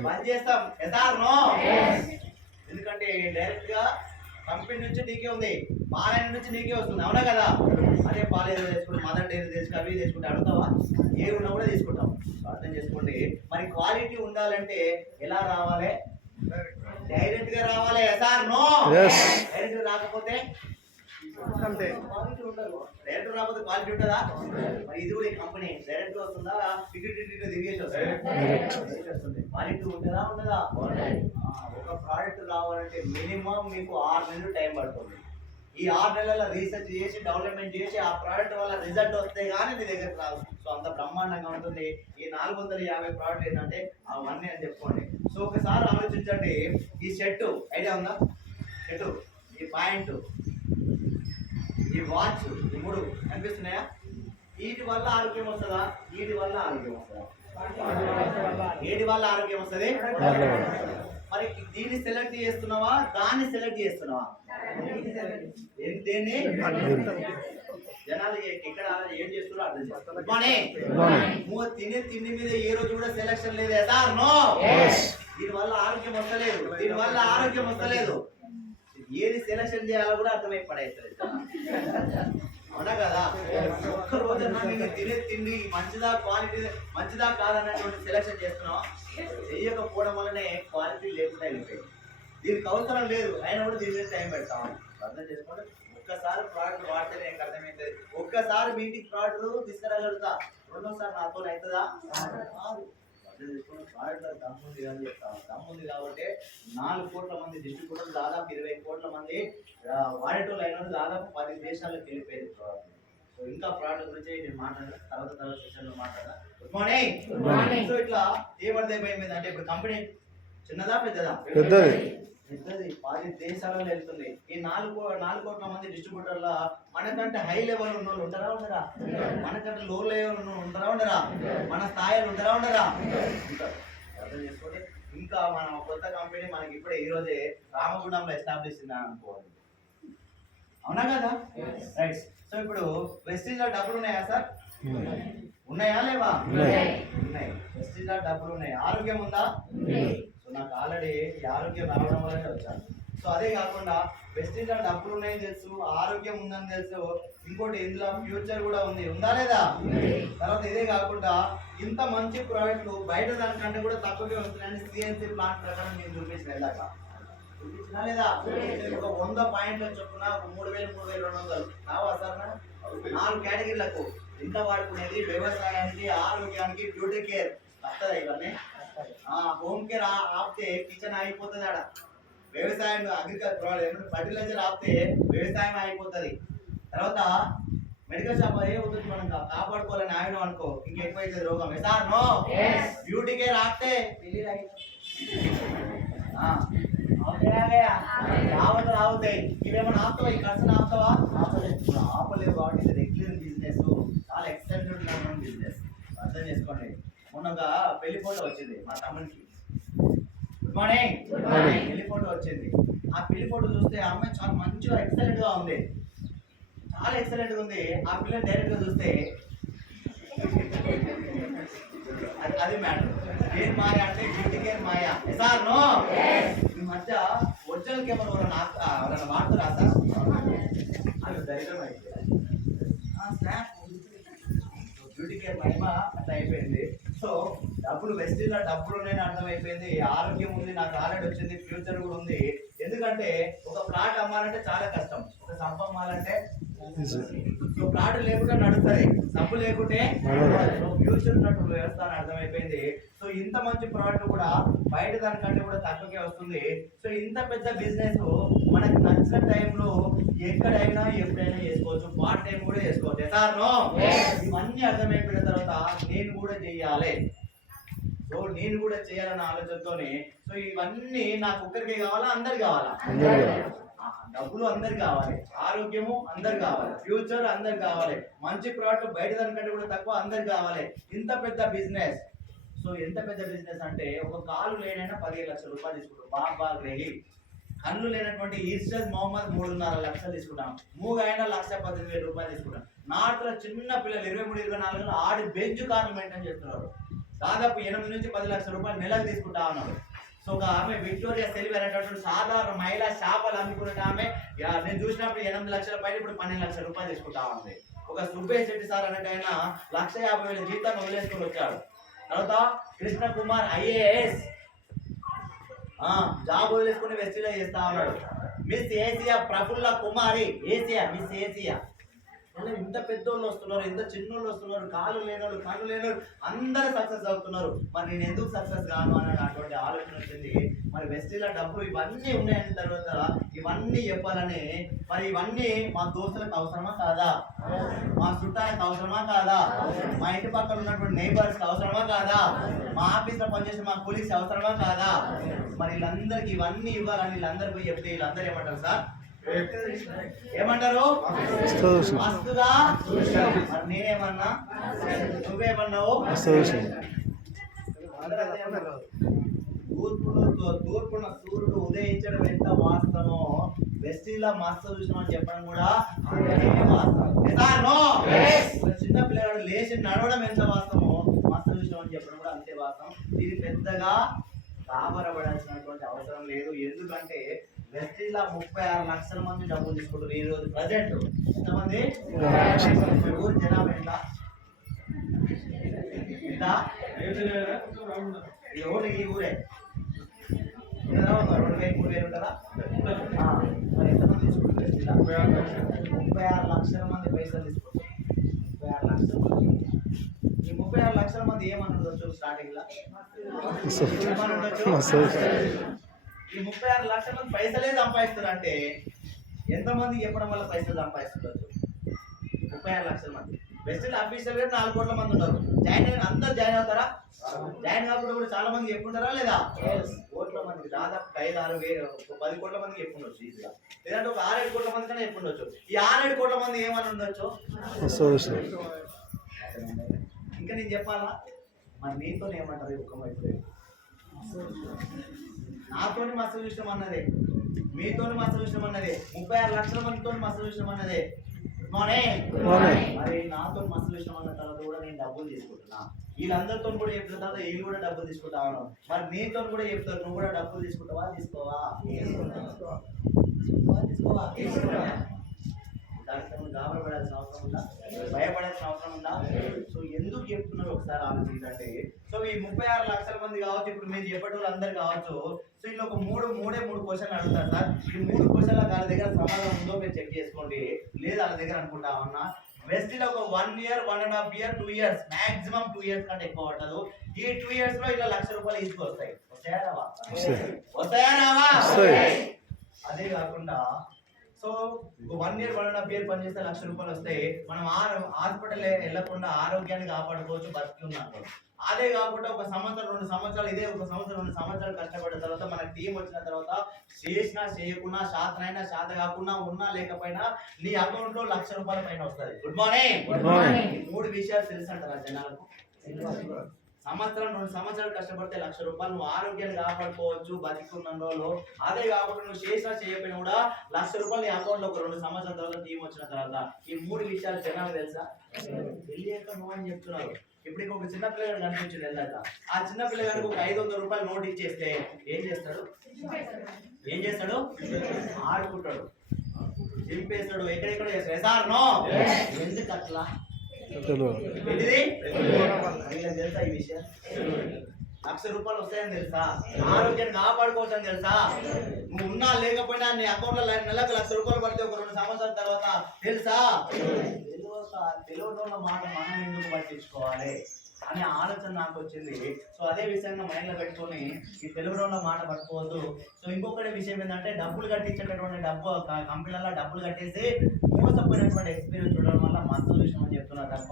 బంద్ చేస్తాం. ఎదార్నో, ఎందుకంటే డైరెక్ట్ గా కంపెనీ నుంచి నీకే ఉంది, పాలైన నుంచి నీకే వస్తుంది. అవునా కదా? అదే పాలు ఏదో తెచ్చుకుంటాం, మదర్ డైరీ తెచ్చుకుంటే అవి తెచ్చుకుంటే అడుగుతావా? ఏ ఉన్నా కూడా తీసుకుంటాం. అర్థం చేసుకోండి. మరి క్వాలిటీ ఉండాలంటే ఎలా రావాలి? డైరెక్ట్ గా రావాలి. ఎసార్నో, డైరెక్ట్ రాకపోతే క్వాలిటీ ఉండదు. డైరెక్ట్ రాకపోతే క్వాలిటీ ఉంటుందా? మరి ఇది కూడా ఈ కంపెనీ డైరెక్ట్ గా వస్తుందా? దిగేసి వస్తుంది. క్వాలిటీ ఉంటుందా? ఉండదా? ఒక ప్రోడక్ట్ రావాలంటే మినిమం మీకు 6 నెలలు టైం పడుతుంది. ఈ 6 నెలల రీసెర్చ్ చేసి డెవలప్మెంట్ చేసి ఆ ప్రోడక్ట్ వల్ల రిజల్ట్ వస్తే కానీ మీ దగ్గర రాదు. సో అంత బ్రహ్మాండంగా ఉంటుంది. ఈ 450 ప్రోడక్ట్ ఏంటంటే అవన్నీ అని చెప్పుకోండి. సో ఒకసారి ఆలోచించండి. ఈ సెట్ ఐడియా ఉందా? సెట్, ఈ పాయింట్, ఈ వాచ్, ఈ 3 కనిపిస్తున్నాయా? వీటి వల్ల ఆరోగ్యం వస్తుందా? వీటి వల్ల ఆరోగ్యం వస్తుందా? వీటి వల్ల ఆరోగ్యం వస్తుంది. మరి దీన్ని సెలెక్ట్ చేస్తున్నావా, దాన్ని సెలెక్ట్ చేస్తున్నావా? దేన్ని? జనాలు ఎక్కడ ఏం చేస్తున్నారో అర్థం చేసుకోవాలి. తినే తిండి మీద ఏ రోజు కూడా సెలక్షన్ లేదు. సార్ నో, దీని వల్ల ఆరోగ్యం వస్తలేదు, దీని వల్ల ఆరోగ్యం వస్తలేదు. ఏది సెలక్షన్ చేయాలో కూడా అర్థమై పడేస్తుంది. అవునా కదా? ఒక్క రోజు నేను తినే తిండి మంచిదా, క్వాలిటీ మంచిదా కాదన్నటువంటి సెలక్షన్ చేస్తున్నావా? చేయకపోవడం వల్లనే క్వాలిటీ లేకుండా వెళ్ళిపోయింది. దీనికి అవసరం లేదు అయినా కూడా దీని మీద టైం పెడతాం. అర్థం చేసుకోండి. ఒక్కసారి ప్రోడక్ట్ వాడితే నాకు అర్థమవుతుంది. ఒక్కసారి మీ ఇంటికి ప్రోడక్ట్ తీసుకురాగలుగుతా, రెండోసారి నాతో అవుతుందా? కాదు. అర్థం చేసుకోండి. ప్రోడక్ట్ దమ్ముంది అని చెప్తాను. దమ్ముంది కాబట్టి 4 కోట్ల మంది డిస్ట్రిబ్యూటర్లు, దాదాపు 20 కోట్ల మంది వాడేటోళ్ళు అయిన దాదాపు 10 దేశాలకు వెళ్ళిపోయేది ప్రోడక్ట్. సో ఇంకా ప్రోడక్ట్ గురించి నేను మాట్లాడాను, తర్వాత సెషన్ లో మాట్లాడదా. Good morning. సో ఇట్లా ఏమర్థం అయిపోయింది అంటే ఇప్పుడు కంపెనీ చిన్నదా పెద్దదా? పెద్దది. 10 దేశాలలో వెళ్తుంది. ఈ 4 కోట్ల మంది డిస్ట్రిబ్యూటర్ల మనకంటే హై లెవెల్ ఉన్న వాళ్ళు ఉంటారా ఉండరా? మనకంటే లో లెవెల్ ఉన్న ఉంటారా ఉండరా? మన స్థాయిలో ఉంటారా ఉండరా? ఉంటారు. అర్థం చేసుకోండి. ఇంకా మన కొత్త కంపెనీ మనకి ఇప్పుడే ఈ రోజే రామగుండంలో ఎస్టాబ్లిష్ అనుకోవాలి. అవునా కదా? రైట్. సో ఇప్పుడు వెస్టీజ్ లో డబ్బులు ఉన్నాయా సార్? ఉన్నాయా లేవా? ఉన్నాయి. వెస్టీజ్ లో డబ్బులు ఉన్నాయి. ఆరోగ్యం ఉందా? సో నాకు ఆల్రెడీ ఈ ఆరోగ్యం రావడం వల్లనే వచ్చాను. సో అదే కాకుండా వెస్టీజ్ లో డబ్బులు ఉన్నాయని తెలుసు, ఆరోగ్యం ఉందని తెలుసు, ఇంకోటి ఇందులో ఫ్యూచర్ కూడా ఉంది. ఉందా లేదా? తర్వాత ఇదే కాకుండా ఇంత మంచి ప్రోడక్ట్లు బయట దానికంటే కూడా తక్కువగా వస్తున్నాయని సిఎన్సి ప్లాంట్ ప్రకారం నేను చూపించిన వెళ్ళాక చూపించినా లేదా? ఒక 100 పాయింట్ల చొప్పున 3,200 కావా సార్? 4 కేటగిరీలకు ఇంత వాడుకునేది వ్యవసాయానికి, ఆరోగ్యానికి, బ్యూటీ కేర్ వస్తుందా ఇవన్నీ? హోమ్ కేర్ ఆపితే కిచెన్ అయిపోతుంది. ఆడ వ్యవసాయం అగ్రికల్చర్ ఫర్టిలైజర్ ఆపితే వ్యవసాయం అయిపోతుంది. తర్వాత మెడికల్ షాప్ ఏ అవుతుంది మనం కాపాడుకోవాలని ఆయన అనుకో ఇంకెక్కువైతుంది రోగం. సార్ నో, బ్యూటీ కేర్ ఆపితే ఆవుతాయి. ఇవేమన్నా ఆపుతావా? ఈ ఖర్చును ఆపుతావా? ఆపలేవు. కాబట్టి ఇది రెగ్యులర్ బిజినెస్, చాలా ఎక్సలెంట్ బిజినెస్. అర్థం చేసుకోండి. మొన్న ఒక పెళ్లి ఫోటో వచ్చింది మా తమ్మునికి. Good morning. పెళ్లి ఫోటో వచ్చింది. ఆ పెళ్లి ఫోటో చూస్తే ఆ అమ్మాయి చాలా మంచిగా ఎక్సలెంట్ గా ఉంది, చాలా ఎక్సలెంట్ గా ఉంది. ఆ పిల్లలు డైరెక్ట్ గా చూస్తే అది మ్యాటర్. ఏం మాయ అంటే బ్యూటీ కేర్ మాయ. సార్ నో, ఈ మధ్య ఒరిజినల్ కెమెరా ఎవరైనా వాడుతురా సార్? అది ధైర్యం అయిపోయింది. బ్యూటీ కేర్ మహిమ అట్లా అయిపోయింది. సో డబ్బులు వెస్టీజ్లో డబ్బులు ఉన్నాయని అర్థమైపోయింది. ఆరోగ్యం ఉంది, నాకు ఆల్రెడీ వచ్చింది, ఫ్యూచర్ కూడా ఉంది. ఎందుకంటే ఒక ప్లాట్ అమ్మాలంటే చాలా కష్టం, ఒక సంప అమ్మాలంటే సో ప్లాట్ లేకుండా నడుస్తుంది, సబ్బు లేకుంటే ఫ్యూచర్ ఉన్నట్టు వ్యవస్థ అని అర్థమైపోయింది. సో ఇంత మంచి ప్రోడక్ట్ కూడా బయట దానికంటే కూడా తక్కువకే వస్తుంది. సో ఇంత పెద్ద బిజినెస్ మనకు నచ్చిన టైంలో ఎక్కడైనా ఎప్పుడైనా చేసుకోవచ్చు, పార్ట్ టైం కూడా చేసుకోవచ్చు. ఇవన్నీ అర్థమైపోయిన తర్వాత నేను కూడా చెయ్యాలి, సో నేను కూడా చేయాలన్న ఆలోచనతోనే, సో ఇవన్నీ నాకు ఒక్కరికి కావాలా, అందరికి కావాలా? డబ్బులు అందరికి కావాలి, ఆరోగ్యము అందరికి కావాలి, ఫ్యూచర్ అందరికి కావాలి, మంచి ప్రోడక్ట్ బయట దానికంటే కూడా తక్కువ అందరికి కావాలి. ఇంత పెద్ద బిజినెస్. సో ఎంత పెద్ద బిజినెస్ అంటే ఒక కాలు లేనైనా 15 లక్షల రూపాయలు తీసుకుంటాం. బాబా గ్రహి కళ్ళు లేనటువంటి ఇర్షద్ మొహమ్మద్ 3.5 లక్షలు తీసుకుంటాం. మూగైనా 1,18,000 రూపాయలు తీసుకుంటాం. నాటులో చిన్న పిల్లలు 23-24 ఆడి బెంచ్ కార్లు మెయింటైన్ చేస్తున్నారు. దాదాపు 8 నుంచి 10 లక్షల రూపాయలు నెలకు తీసుకుంటా ఉన్నారు. సో ఒక ఆమె విక్టోరియా సెల్వి అనేటటువంటి సాధారణ మహిళ చేపలు అమ్ముకునే ఆమె నేను చూసినప్పుడు 8 లక్షల పైన ఇప్పుడు 12 లక్షల రూపాయలు తీసుకుంటా ఉంది. ఒక సుబ్బయ్య శెట్టి సార్ అన్నట్టు ఆయన 1,50,000 జీతాన్ని వదిలేసుకొని వచ్చాడు. తర్వాత కృష్ణ కుమార్ IAS జాబ్ వదిలేసుకుని వెస్టిలో చేస్తా ఉన్నాడు. మిస్ ఏసియా ప్రఫుల్ల కుమారి మిస్ ఏసియా. ఇంత పెద్దోళ్ళు వస్తున్నారు, ఇంత చిన్నోళ్ళు వస్తున్నారు, కాళ్ళు లేనోళ్ళు, కళ్ళు లేనోళ్ళు అందరూ సక్సెస్ అవుతున్నారు. మరి నేను ఎందుకు సక్సెస్ కాను అని అటువంటి ఆలోచన వచ్చింది. మరి వెస్టిలో డబ్బులు ఇవన్నీ ఉన్నాయన్న తర్వాత ఇవన్నీ చెప్పాలని, మరి ఇవన్నీ మా దోస్తులకు అవసరమా కాదా? మా చుట్టాలకు అవసరమా కాదా? మా ఇంటి పక్కన ఉన్నటువంటి నైబర్స్కి అవసరమా కాదా? మా ఆఫీస్లో పనిచేసే మా కొలీగ్స్ అవసరమా కాదా? మరి వీళ్ళందరికీ ఇవన్నీ ఇవ్వాలని వీళ్ళందరూ పోయి చెప్తే వీళ్ళందరూ ఏమంటారు సార్? ఏమంటారు? మస్తుగా. మరి నేనేమన్నా, నువ్వేమన్నావు? తూర్పున సూర్యుడు ఉదయించడం ఎంత వాస్తవమో వెస్టిలో మస్తు చూసినామని చెప్పడం కూడా చిన్న పిల్లగాడు లేచి నడవడం ఎంత వాస్తవమో మస్తు చూసినామని చెప్పడం కూడా అంతే వాస్తవం. ఇది పెద్దగా కాబరపడాల్సినటువంటి అవసరం లేదు. ఎందుకంటే వెస్టిలో 36 లక్షల మంది డబ్బులు తీసుకుంటారు ఈ రోజు ప్రజెంట్. ఎంతమంది? ఊరు జనాభా ఎంత? ఈ ఊరే 2,000-3,000 ఉంటుందా? మరి ఎంతమంది తీసుకుంటారు? 36 లక్షల మంది పైసలు తీసుకుంటారు. 36 లక్షల మంది. ఈ 36 లక్షల మంది ఏమని ఉండొచ్చు? స్టార్టింగ్ లో ఈ 36 లక్షల మంది పైసలే సంపాదిస్తారు అంటే ఎంతమంది చెప్పడం వల్ల పైసలు సంపాదిస్తుండొచ్చు? 36 లక్షల మంది. వెస్టిల్ అఫీషియల్ గా 4 కోట్ల మంది ఉన్నారు. అందరు జాయిన్ అవుతారా? జాయిన్ కాకుండా కూడా చాలా మంది చెప్పుకుంటారా లేదా? కోట్ల మందికి దాదాపు 5-6 వేలు 10 కోట్ల మందికి చెప్పుండొచ్చు ఈజీగా. లేదంటే ఒక 6-7 కోట్ల మంది కన్నా చెప్పుండొచ్చు. ఈ 6-7 కోట్ల మంది ఏమని ఉండొచ్చు? ఇంకా నేను చెప్పాలా? మరి మీతో ఏమంటారు? ఒక్క వైపు నాతోని మస్తు విషయం అన్నదే, మీతోని మస్తు విషయం అన్నదే, 36 లక్షల మందితో మస్తు విషయం అన్నదే. మరి నాతో మస్తు విషయం అన్న తర్వాత కూడా నేను డబ్బులు తీసుకుంటున్నా. వీళ్ళందరితో కూడా చెప్పిన తర్వాత వీళ్ళు కూడా డబ్బులు తీసుకుంటా ఉన్నాను. మరి నీతో కూడా చెప్తారు, నువ్వు కూడా డబ్బులు తీసుకుంటావా? తీసుకోవా? గాబరపడాల్సిన అవసరం ఉందా? భయపడాల్సిన అవసరం ఉందా? సో ఎందుకు చెప్తున్నారు ఒకసారి ఆలోచించండి. సో ఈ 36 లక్షల మంది కావచ్చు, ఇప్పుడు మీరు చెప్పేటోళ్ళు అందరు కావచ్చు. సో ఇలా ఒక మూడే 3 క్వశ్చన్లు అడుగుతారు సార్. ఈ 3 క్వశ్చన్ల వాళ్ళ దగ్గర సమాధానం ఉందో మీరు చెక్ చేసుకోండి. లేదు వాళ్ళ దగ్గర అనుకుంటా ఉన్నా. వెస్టిలో ఒక 1 year, 1.5 year, 2 years maximum 2 years కంటే ఎక్కువ పట్టదు. ఈ 2 ఇయర్స్ లో ఇలా 1,00,000 రూపాయలు ఈజీగా వస్తాయి. వస్తాయా రావా? అదే కాకుండా సో 1 ఇయర్, 1.5 ఇయర్ పనిచేస్తే 1,00,000 రూపాయలు వస్తాయి. మనం హాస్పిటల్ వెళ్లకుండా ఆరోగ్యాన్ని కాపాడుకోవచ్చు, బతికి ఉన్నాను. అదే కాకుండా 1 సంవత్సరం 2 సంవత్సరాలు ఇదే 1 సంవత్సరం 2 సంవత్సరాలు కష్టపడిన తర్వాత మన టీం వచ్చిన తర్వాత చేసినా చేయకున్నా, శాతనైనా శాత కాకుండా, ఉన్నా లేకపోయినా నీ అకౌంట్ లో 1,00,000 రూపాయల పైన వస్తుంది. Good morning. 3 విషయాలు తెలుసు అంటారా జనాలకు? సంవత్సరం 2 సంవత్సరాలు కష్టపడితే 1,00,000 రూపాయలు నువ్వు ఆరోగ్యాన్ని కాపాడుకోవచ్చు బతికున్న రోజులు. అదే కాకుండా నువ్వు చేసినా చేయకపోయినా కూడా 1,00,000 రూపాయలు నీ అకౌంట్ లో ఒక 2 సంవత్సరాల తర్వాత టీం వచ్చిన తర్వాత. ఈ 3 విషయాలు జనాలు తెలుసా? తెలియక నువ్వు అని చెప్తున్నారు. ఇప్పుడు ఇంకొక చిన్న పిల్లగాడు కనిపించింది వెళ్ళాక, ఆ చిన్న పిల్లగాడికి ఒక 500 రూపాయలు నోట్ ఇచ్చేస్తే ఏం చేస్తాడు? ఆడుకుంటాడు, చింపేస్తాడు, ఎక్కడెక్కడ చేస్తాడు. సార్ నో ఎందుకు అట్లా? తెలుసా ఈ విషయం? 1,00,000 రూపాయలు వస్తాయని తెలుసా? ఆరోగ్యాన్ని కాపాడుకోవచ్చు అని తెలుసా? నువ్వు ఉన్నా లేకపోయినా నీ అకౌంట్ లో నెలకు 1,00,000 రూపాయలు పడితే ఒక 2 సంవత్సరాల తర్వాత తెలుసా? తెలియని మాట మనం ఎందుకు పట్టించుకోవాలి? అనే ఆలోచన నాకు వచ్చింది. సో అదే విషయంగా మైండ్లో పెట్టుకొని ఈ తెలుగులో మాట పట్టుకోవద్దు. సో ఇంకొకటి విషయం ఏంటంటే డబ్బులు కట్టించేటటువంటి కంపెనీలలో డబ్బులు కట్టేసి మోసపోయినటువంటి ఎక్స్పీరియన్స్ చూడడం వల్ల మస్తు విషయం అని చెప్తున్నా తప్ప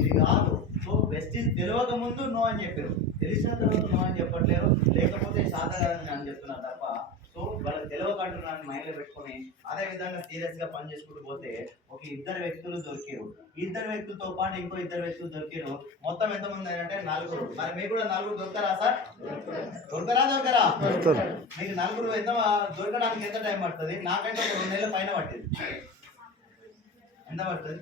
ఇది కాదు. సో వెస్టీజ్ తెలియక ముందు నో అని చెప్పారు, తెలిసిన తర్వాత నో అని చెప్పట్లేరు, లేకపోతే శాతగారని అని చెప్తున్నారు తప్ప. సో వాళ్ళకి తెలియకంటున్నాను మైండ్లో పెట్టుకొని అదే విధంగా సీరియస్గా పని చేసుకుంటూ పోతే ఒక ఇద్దరు వ్యక్తులు దొరికారు. ఇద్దరు వ్యక్తులతో పాటు ఇంకో ఇద్దరు వ్యక్తులు దొరికారు. మొత్తం ఎంతమంది అంటే 4. మరి మీకు కూడా 4 దొరకరా సార్? దొరకరా? మీకు 4 ఎంత దొరకడానికి ఎంత టైం పడుతుంది? నాకంటే ఒక 2 నెలల పైన పట్టింది. ఎంత పడుతుంది?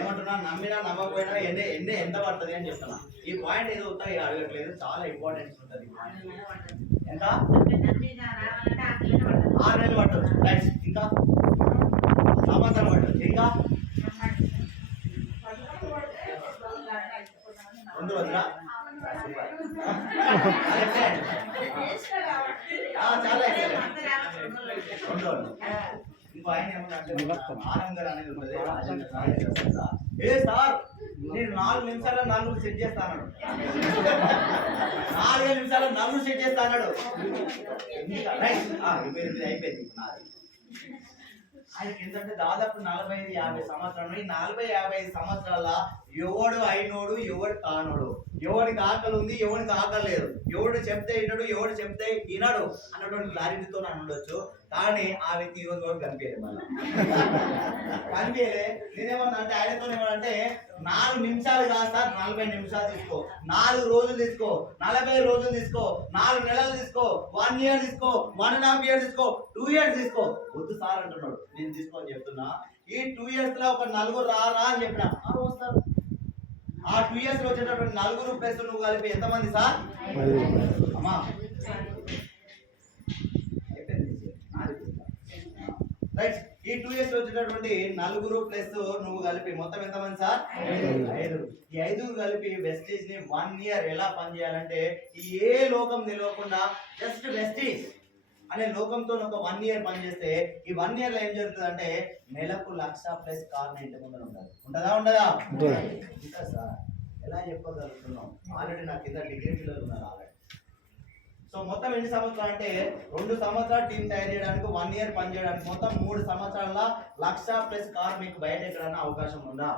ఏమంటున్నా, నమ్మినా నమ్మకపోయినా ఎంత పడుతుంది అని చెప్తున్నా. ఈ పాయింట్ ఏదో ఉంటాయి అడగట్లేదు, చాలా ఇంపార్టెన్స్ ఉంటుంది. ఎంత? 6 నెలలు పట్టవచ్చు. రైట్. ఇంకా సంవత్సరం పట్టవచ్చు. ఇంకా 2 రోజులా? చాలా 2 రోజులు. ఇంకో ఆయన ఏమంటే ఆనందర్ అనేది ఉంటుంది. ఏ సార్ నేను 4 నిమిషాల్లో 4 సెట్ చేస్తాను, 4 నిమిషాల్లో 4 సెట్ చేస్తాడు. అయిపోయింది. ఆయనకి ఏంటంటే దాదాపు 45-50 సంవత్సరాలు. ఈ 40-50 సంవత్సరాల ఎవడు అయినోడు ఎవడు కానోడు, ఎవడికి ఆకలి ఉంది ఎవడికి ఆకలి లేదు, ఎవడు చెప్తే వినడు ఎవడు చెప్తే వినడు అన్నటువంటి క్లారిటీతో నన్ను ఉండొచ్చు. కానీ ఆ వ్యక్తి ఈరోజు కూడా కనిపించలేదు. మళ్ళీ కనిపించలే. నేనేమన్నా అంటే ఆయనతో ఏమన్నా 4 నిమిషాలు కాదు సార్, 40 నిమిషాలు తీసుకో, 4 రోజులు తీసుకో, 40 రోజులు తీసుకో, 4 నెలలు తీసుకో, 1 ఇయర్ తీసుకో, 1.5 ఇయర్ తీసుకో, 2 ఇయర్స్ తీసుకో. వద్దు సార్ అంటున్నాడు. నేను తీసుకోని చెప్తున్నా. ఈ 2 ఇయర్స్ లో ఒక 4 రారా అని చెప్పిన వస్తారు. ఆ 2 ఇయర్స్ లో వచ్చేటటువంటి 4 ప్లస్ నువ్వు కలిపి ఎంతమంది సార్? అమ్మా రైట్. ఈ 2 ఇయర్స్ లో వచ్చేటటువంటి 4 ప్లస్ నువ్వు కలిపి మొత్తం ఎంతమంది సార్? 5. ఈ 5 కలిపి వెస్టీజ్ ని 1 ఇయర్ ఎలా పనిచేయాలంటే ఏ లోకం నిలవకుండా జస్ట్ వెస్టీజ్ అనే లోకంతో ఒక 1 ఇయర్ పనిచేస్తే ఈ 1 ఇయర్ లో ఏం జరుగుతుంది అంటే నెలకు 1,00,000+ కార్ ఇంటి ముందు ఉండాలి. ఉండదా? ఇంకా సార్ ఎలా చెప్పగలుగుతున్నాం? ఆల్రెడీ నా కింద డిగ్రీ పిల్లలు ఉన్నారు ఆల్రెడీ. సో మొత్తం ఎన్ని సంవత్సరాలు అంటే 2 సంవత్సరాలు టీం తయారు చేయడానికి, 1 ఇయర్ పని చేయడానికి, మొత్తం 3 సంవత్సరాల 1,00,000+ కార్ మీకు బయట ఎక్కడన్నా అవకాశం ఉందా?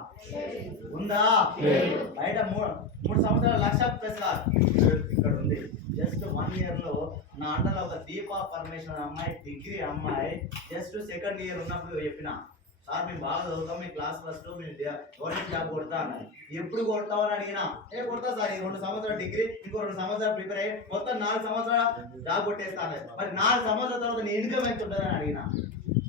బయట 3 సంవత్సరాల 1,00,000+ కార్ ఇక్కడ ఉంది. జస్ట్ 1 ఇయర్ లో నా అండర్లో ఒక దీపా పరమేశ్వర్ అమ్మాయి, డిగ్రీ అమ్మాయి, జస్ట్ 2nd ఇయర్ ఉన్నప్పుడు చెప్పిన సార్ మేము బాగా చదువుతాం, మీ క్లాస్ ఫస్ట్, మీరు గవర్నమెంట్ జాబ్ కొడతా అన్నారు. ఎప్పుడు కొడతావు అని అడిగినా కొడతా సార్, ఈ 2 సంవత్సరాలు డిగ్రీ, ఇంకో 2 సంవత్సరాలు ప్రిపేర్ అయ్యి మొత్తం 4 సంవత్సరాలు జాబ్ కొట్టేస్తా అన్నారు. మరి 4 సంవత్సరాల తర్వాత నీ ఇన్కమ్ ఎంత ఉంటుందని అడిగినా.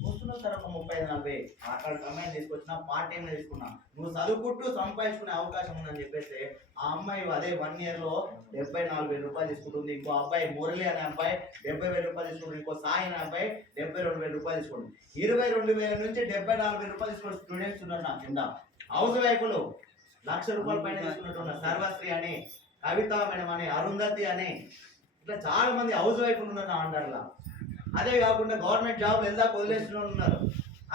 వస్తున్నావు సార్ ఒక 30-40. అక్కడ కమాండ్ తీసుకొచ్చినా, పార్ట్ టైం తీసుకున్నా, నువ్వు చదువుకుంటూ సంపాదించుకునే అవకాశం ఉందని చెప్పేసి ఆ అమ్మాయి అదే 1 ఇయర్ లో 74,000 రూపాయలు తీసుకుంటుంది. ఇంకో అబ్బాయి మురళి అనే అబ్బాయి 70,000 రూపాయలు తీసుకుంటుంది. ఇంకో సాయి అనే అబ్బాయి 72,000 రూపాయలు తీసుకుంటుంది. 22,000 నుంచి 74,000 రూపాయలు తీసుకున్న స్టూడెంట్స్ ఉన్నారు నా కింద. హౌస్ వైఫ్లు 1,00,000 రూపాయల పైన తీసుకున్నట్టు సర్వశ్రీ అని, కవిత మేడం అని, అరుంధతి అని, ఇట్లా చాలా మంది హౌస్ వైఫ్లు ఉన్నారు నా అండర్లా. అదే కాకుండా గవర్నమెంట్ జాబ్ వెళ్దాక వదిలేసుకుని ఉన్నారు.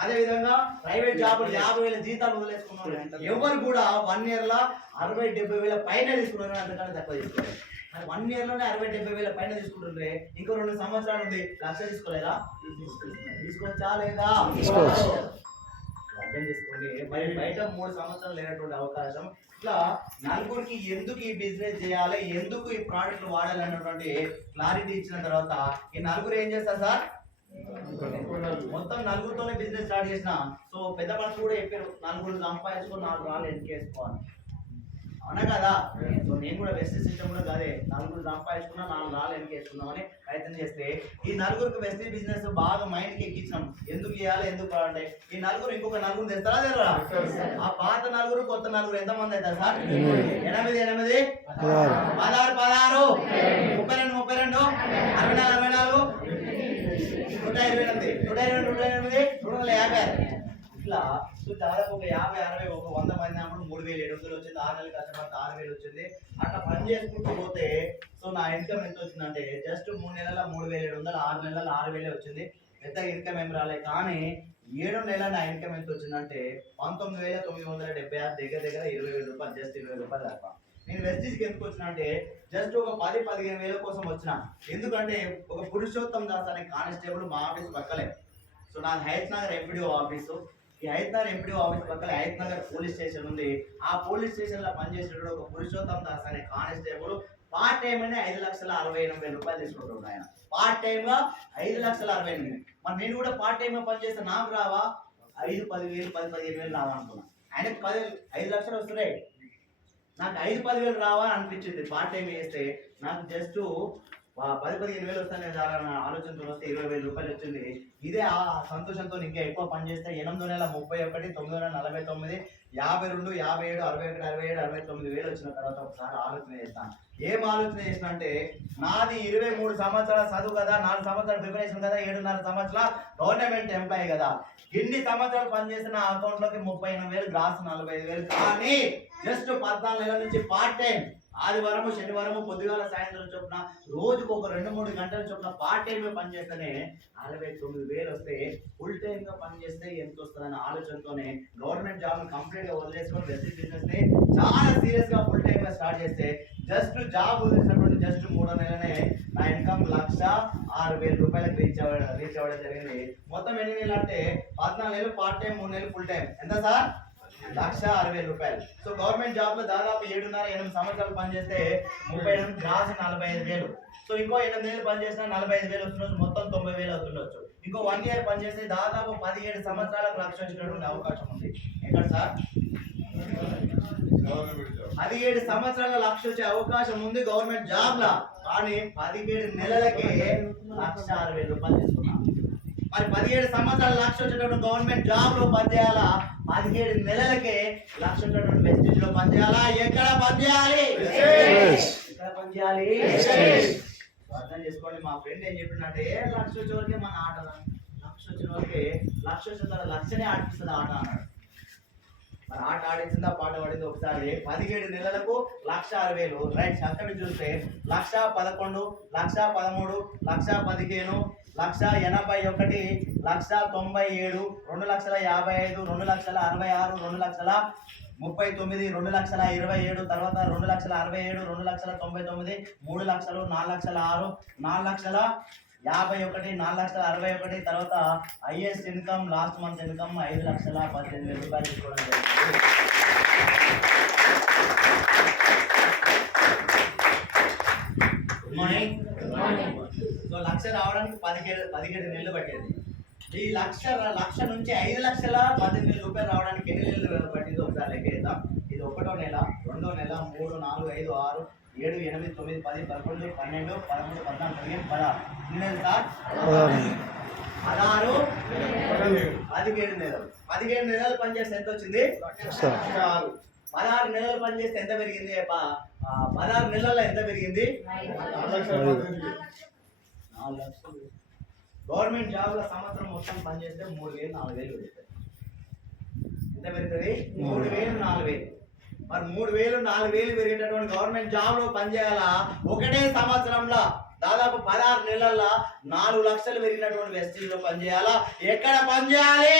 అదే విధంగా ప్రైవేట్ జాబులు 50,000 జీతాలు వదిలేసుకున్నారు. ఎవరు కూడా 1 ఇయర్ లో 60,000-70,000 పైన తీసుకున్నారు, అంతకంటే తక్కువ తీసుకోలేదు. 1 ఇయర్ లోనే 60,000-70,000 పైన తీసుకుంటుంటే ఇంకో 2 సంవత్సరాలు ఉంది, 1,00,000 తీసుకోలేదా? తీసుకోవచ్చా లేదా? అర్థం చేసుకోండి. మరి బయట 3 సంవత్సరాలు లేనటువంటి అవకాశం. ఇట్లా 4కి ఎందుకు ఈ బిజినెస్ చేయాలి, ఎందుకు ఈ ప్రోడక్ట్ వాడాలి అన్నటువంటి క్లారిటీ ఇచ్చిన తర్వాత ఈ 4 ఏం చేస్తారు సార్? మొత్తం 4తోనే బిజినెస్ స్టార్ట్ చేసిన. సో పెద్ద మనుషులు కూడా చెప్పారు 4 సంపాదించుకొని 4 రాళ్ళు ఎన్నికేసుకోవాలి. అవునా కదా? సో నేను కూడా వెస్ట్ సిస్టమ్ కూడా కాదే, 4 సంపాదించుకున్నా 4 రాళ్ళు ఎన్నికేసుకుందామని ప్రయత్నం చేస్తే ఈ 4కి వెస్ట్ బిజినెస్ బాగా మైండ్కి ఎక్కించాం. ఎందుకు చేయాలి, ఎందుకు అంటే ఈ 4 ఇంకొక 4 తెస్తారా తెరా? ఆ పాత 4 కొత్త 4 ఎంతమంది అవుతారు సార్? 8, 8, 16, 16, 32, 32, 64, 128, 150. ఇట్లా సో దాదాపు ఒక 50, 60, ఒక 100 మంది అప్పుడు 3,700 వచ్చింది. 6 నెలలు కష్టపడితే 6,000 వచ్చింది. అట్లా పని చేసుకుంటూ పోతే సో నా ఇన్కమ్ ఎంత వచ్చిందంటే జస్ట్ 3 నెలల 3,700, 6 నెలల 6,000 వచ్చింది. పెద్దగా ఇన్కమ్ ఏం రాలే. కానీ 7 నెలల నా ఇన్కమ్ ఎంత వచ్చిందంటే 19,976, దగ్గర దగ్గర 20,000 రూపాయలు, జస్ట్ 20,000 రూపాయలు తప్ప. నేను వెస్టీజ్కి ఎందుకు వచ్చినా అంటే జస్ట్ ఒక 10-15 వేల కోసం వచ్చిన. ఎందుకంటే ఒక పురుషోత్తం దాస్ అనే కానిస్టేబుల్ మా ఆఫీస్ పక్కలే. సో నాకు హయత్ నగర్ ఎంపీడీఓ ఆఫీసు, ఈ హయత్ నగర్ ఎంపీడీఓ ఆఫీస్ పక్కన హయత్ నగర్ పోలీస్ స్టేషన్ ఉంది. ఆ పోలీస్ స్టేషన్ లో పనిచేసేటప్పుడు ఒక పురుషోత్తం దాస్ అనే కానిస్టేబుల్ పార్ట్ టైం అనే 5,68,000 రూపాయలు తీసుకుంటున్నాడు ఆయన. పార్ట్ టైమ్ గా 5,68,000. మరి నేను కూడా పార్ట్ టైమ్ గా పనిచేస్తే నాకు రావా 5-10,000, 10-15,000 రావా అనుకున్నా. ఆయనకు 5 లక్షలు వస్తున్నాయి, నాకు 5-10,000 రావా అనిపించింది. పార్ట్ టైం చేస్తే నాకు జస్ట్ 10-15,000 వస్తానే చాలా ఆలోచనతో వస్తే 20,000 రూపాయలు వచ్చింది. ఇదే ఆ సంతోషంతో ఇంకా ఎక్కువ పనిచేస్తే 8 నెలల 31, 9 నెలల 49, 52, 57, 61, 67, 69,000 వచ్చిన తర్వాత ఒకసారి ఆలోచన చేస్తాను. ఏం ఆలోచన చేసిన అంటే నాది 23 సంవత్సరాల చదువు కదా, 4 సంవత్సరాల ప్రిపరేషన్ కదా, 7.5 సంవత్సరాల గవర్నమెంట్ ఎంప్లాయీ కదా. ఇన్ని సంవత్సరాలు పనిచేస్తే నా అకౌంట్ లోకి 38,000, గ్రాస్ 45,000. కానీ జస్ట్ 14 నెలల నుంచి పార్ట్ టైం ఆదివారము శనివారము పొద్దుగాల సాయంత్రం చొప్పున రోజుకు ఒక 2-3 గంటల చొప్పున పార్ట్ టైం పనిచేస్తేనే 49,000 వస్తే ఫుల్ టైం గా పనిచేస్తే ఎంత వస్తుందనే ఆలోచనతోనే గవర్నమెంట్ జాబ్ కంప్లీట్ గా వదిలేసుకొని వెస్టిజ్ బిజినెస్ ని చాలా సీరియస్ గా ఫుల్ టైం గా స్టార్ట్ చేస్తే జస్ట్ జాబ్ వదిలేసినటువంటి జస్ట్ 3 నెలలనే నా ఇన్కమ్ 1,06,000 రూపాయలకు రీచ్ అవ్వడం జరిగింది. మొత్తం ఎన్ని నెలలు అంటే 14 నెలలు పార్ట్ టైం, 3 నెలలు ఫుల్ టైం. ఎంత సార్? 1,60,000 రూపాయలు. సో గవర్నమెంట్ జాబ్ లో దాదాపు 7.5-8 సంవత్సరాలు పనిచేస్తే 38, గ్రాస్ 45,000. సో ఇంకో 8 నెలలు పనిచేసినా 45,000 వస్తుండొచ్చు, మొత్తం 90,000 అవుతుండొచ్చు. ఇంకో 1 ఇయర్ పనిచేస్తే దాదాపు 17 సంవత్సరాలకు 1,00,000 వచ్చేటటువంటి అవకాశం ఉంది. ఎక్కడ సార్? 17 సంవత్సరాల 1,00,000 వచ్చే అవకాశం ఉంది గవర్నమెంట్ జాబ్ లా. కానీ 17 నెలలకే 1,06,000 రూపాయలు తీసుకున్నాం. మరి 17 సంవత్సరాల 1,00,000 వచ్చేటటువంటి గవర్నమెంట్ జాబ్ లో పనిచేయాలా, 17 నెలలకే 1,00,000 వచ్చేటటువంటి వెస్టిజ్ లో పనిచేయాలా? ఎక్కడ పనిచేయాలి? ఎక్కడ పనిచేయాలి? అర్థం చేసుకోండి. మా ఫ్రెండ్ ఏం చెప్పిందంటే 1,00,000 వచ్చే వరకే మన ఆట, 1,00,000 వచ్చిన వరకే 1,00,000 వచ్చిన తర్వాత 1,00,000నే ఆడిపిస్తుంది ఆట అన్నాడు. మరి ఆట ఆడించిందా, పాట పడింది ఒకసారి. 17 నెలలకు 1,06,000 రైట్. అక్కడ చూస్తే 1,11, 1,13, 1,15, 1,81, 1,97, 2,55, 2,66, 2,39, 2,27, తర్వాత 2,67, 2,99, 3,00,000, 4,06, 4,51, 4,61, తర్వాత highest income last month income 5,18,000 రూపాయలు తీసుకోవడం జరిగింది. Good morning. సో 1,00,000 రావడానికి 17 నెలలు పట్టేది. ఈ 1,00,000 నుంచి 5,18,000 రూపాయలు రావడానికి ఎన్ని నెలలు పట్టింది ఒకసారి లెక్కేద్దాం. ఇది 1వ నెల, 2వ నెల, 3, 4, 5, 6, 7, 8, 9, 10, 11, 12, 13, 14, 15, 16 ఎన్ని నెలలు సార్? 16, 17 నెలలు. 17 నెలలు పనిచేస్తే ఎంత వచ్చింది? 16 నెలలు పనిచేస్తే ఎంత పెరిగింది? 16 నెలల్లో ఎంత పెరిగింది? 4,00,000. గవర్నమెంట్ జాబ్ లో సంవత్సరం మొత్తం పనిచేస్తే 3,000, 4,000 పెరుగుతాయి. ఎంత పెరుగుతుంది? 3,000, 4,000. మరి 3,000, 4,000 పెరిగేటటువంటి గవర్నమెంట్ జాబ్ లో పనిచేయాలా? ఒకటే సంవత్సరంలో దాదాపు 16 నెలల్లో 4,00,000 పెరిగినటువంటి వెస్టిజ్ లో పనిచేయాలా? ఎక్కడ పనిచేయాలి?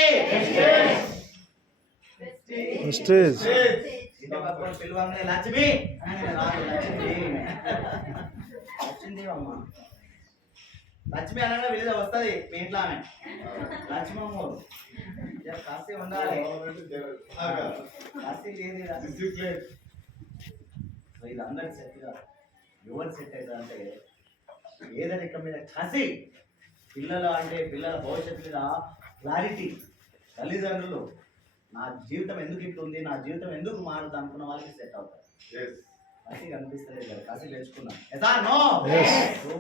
పిలువంగానే లక్ష్మి వచ్చింది అమ్మ. లక్ష్మి అనగా వీళ్ళ వస్తుంది మీ ఇంట్లో ఆమె లక్ష్మమ్మ. కాస్త ఉండాలి, కాస్త లేదు. ఇది అందరికి సెట్ కాదు. ఎవరు సెట్ అవుతుంది అంటే ఏదైనా మీద కసి, పిల్లలు అంటే పిల్లల భవిష్యత్తు మీద క్లారిటీ, తల్లిదండ్రులు నా జీవితం ఎందుకు ఇట్లుంది, నా జీవితం ఎందుకు మారుతుంది అనుకున్న వాళ్ళకి సెట్ అవుతారు. కసి కనిపిస్తలేదు కదా, కసి తెచ్చుకున్నాను.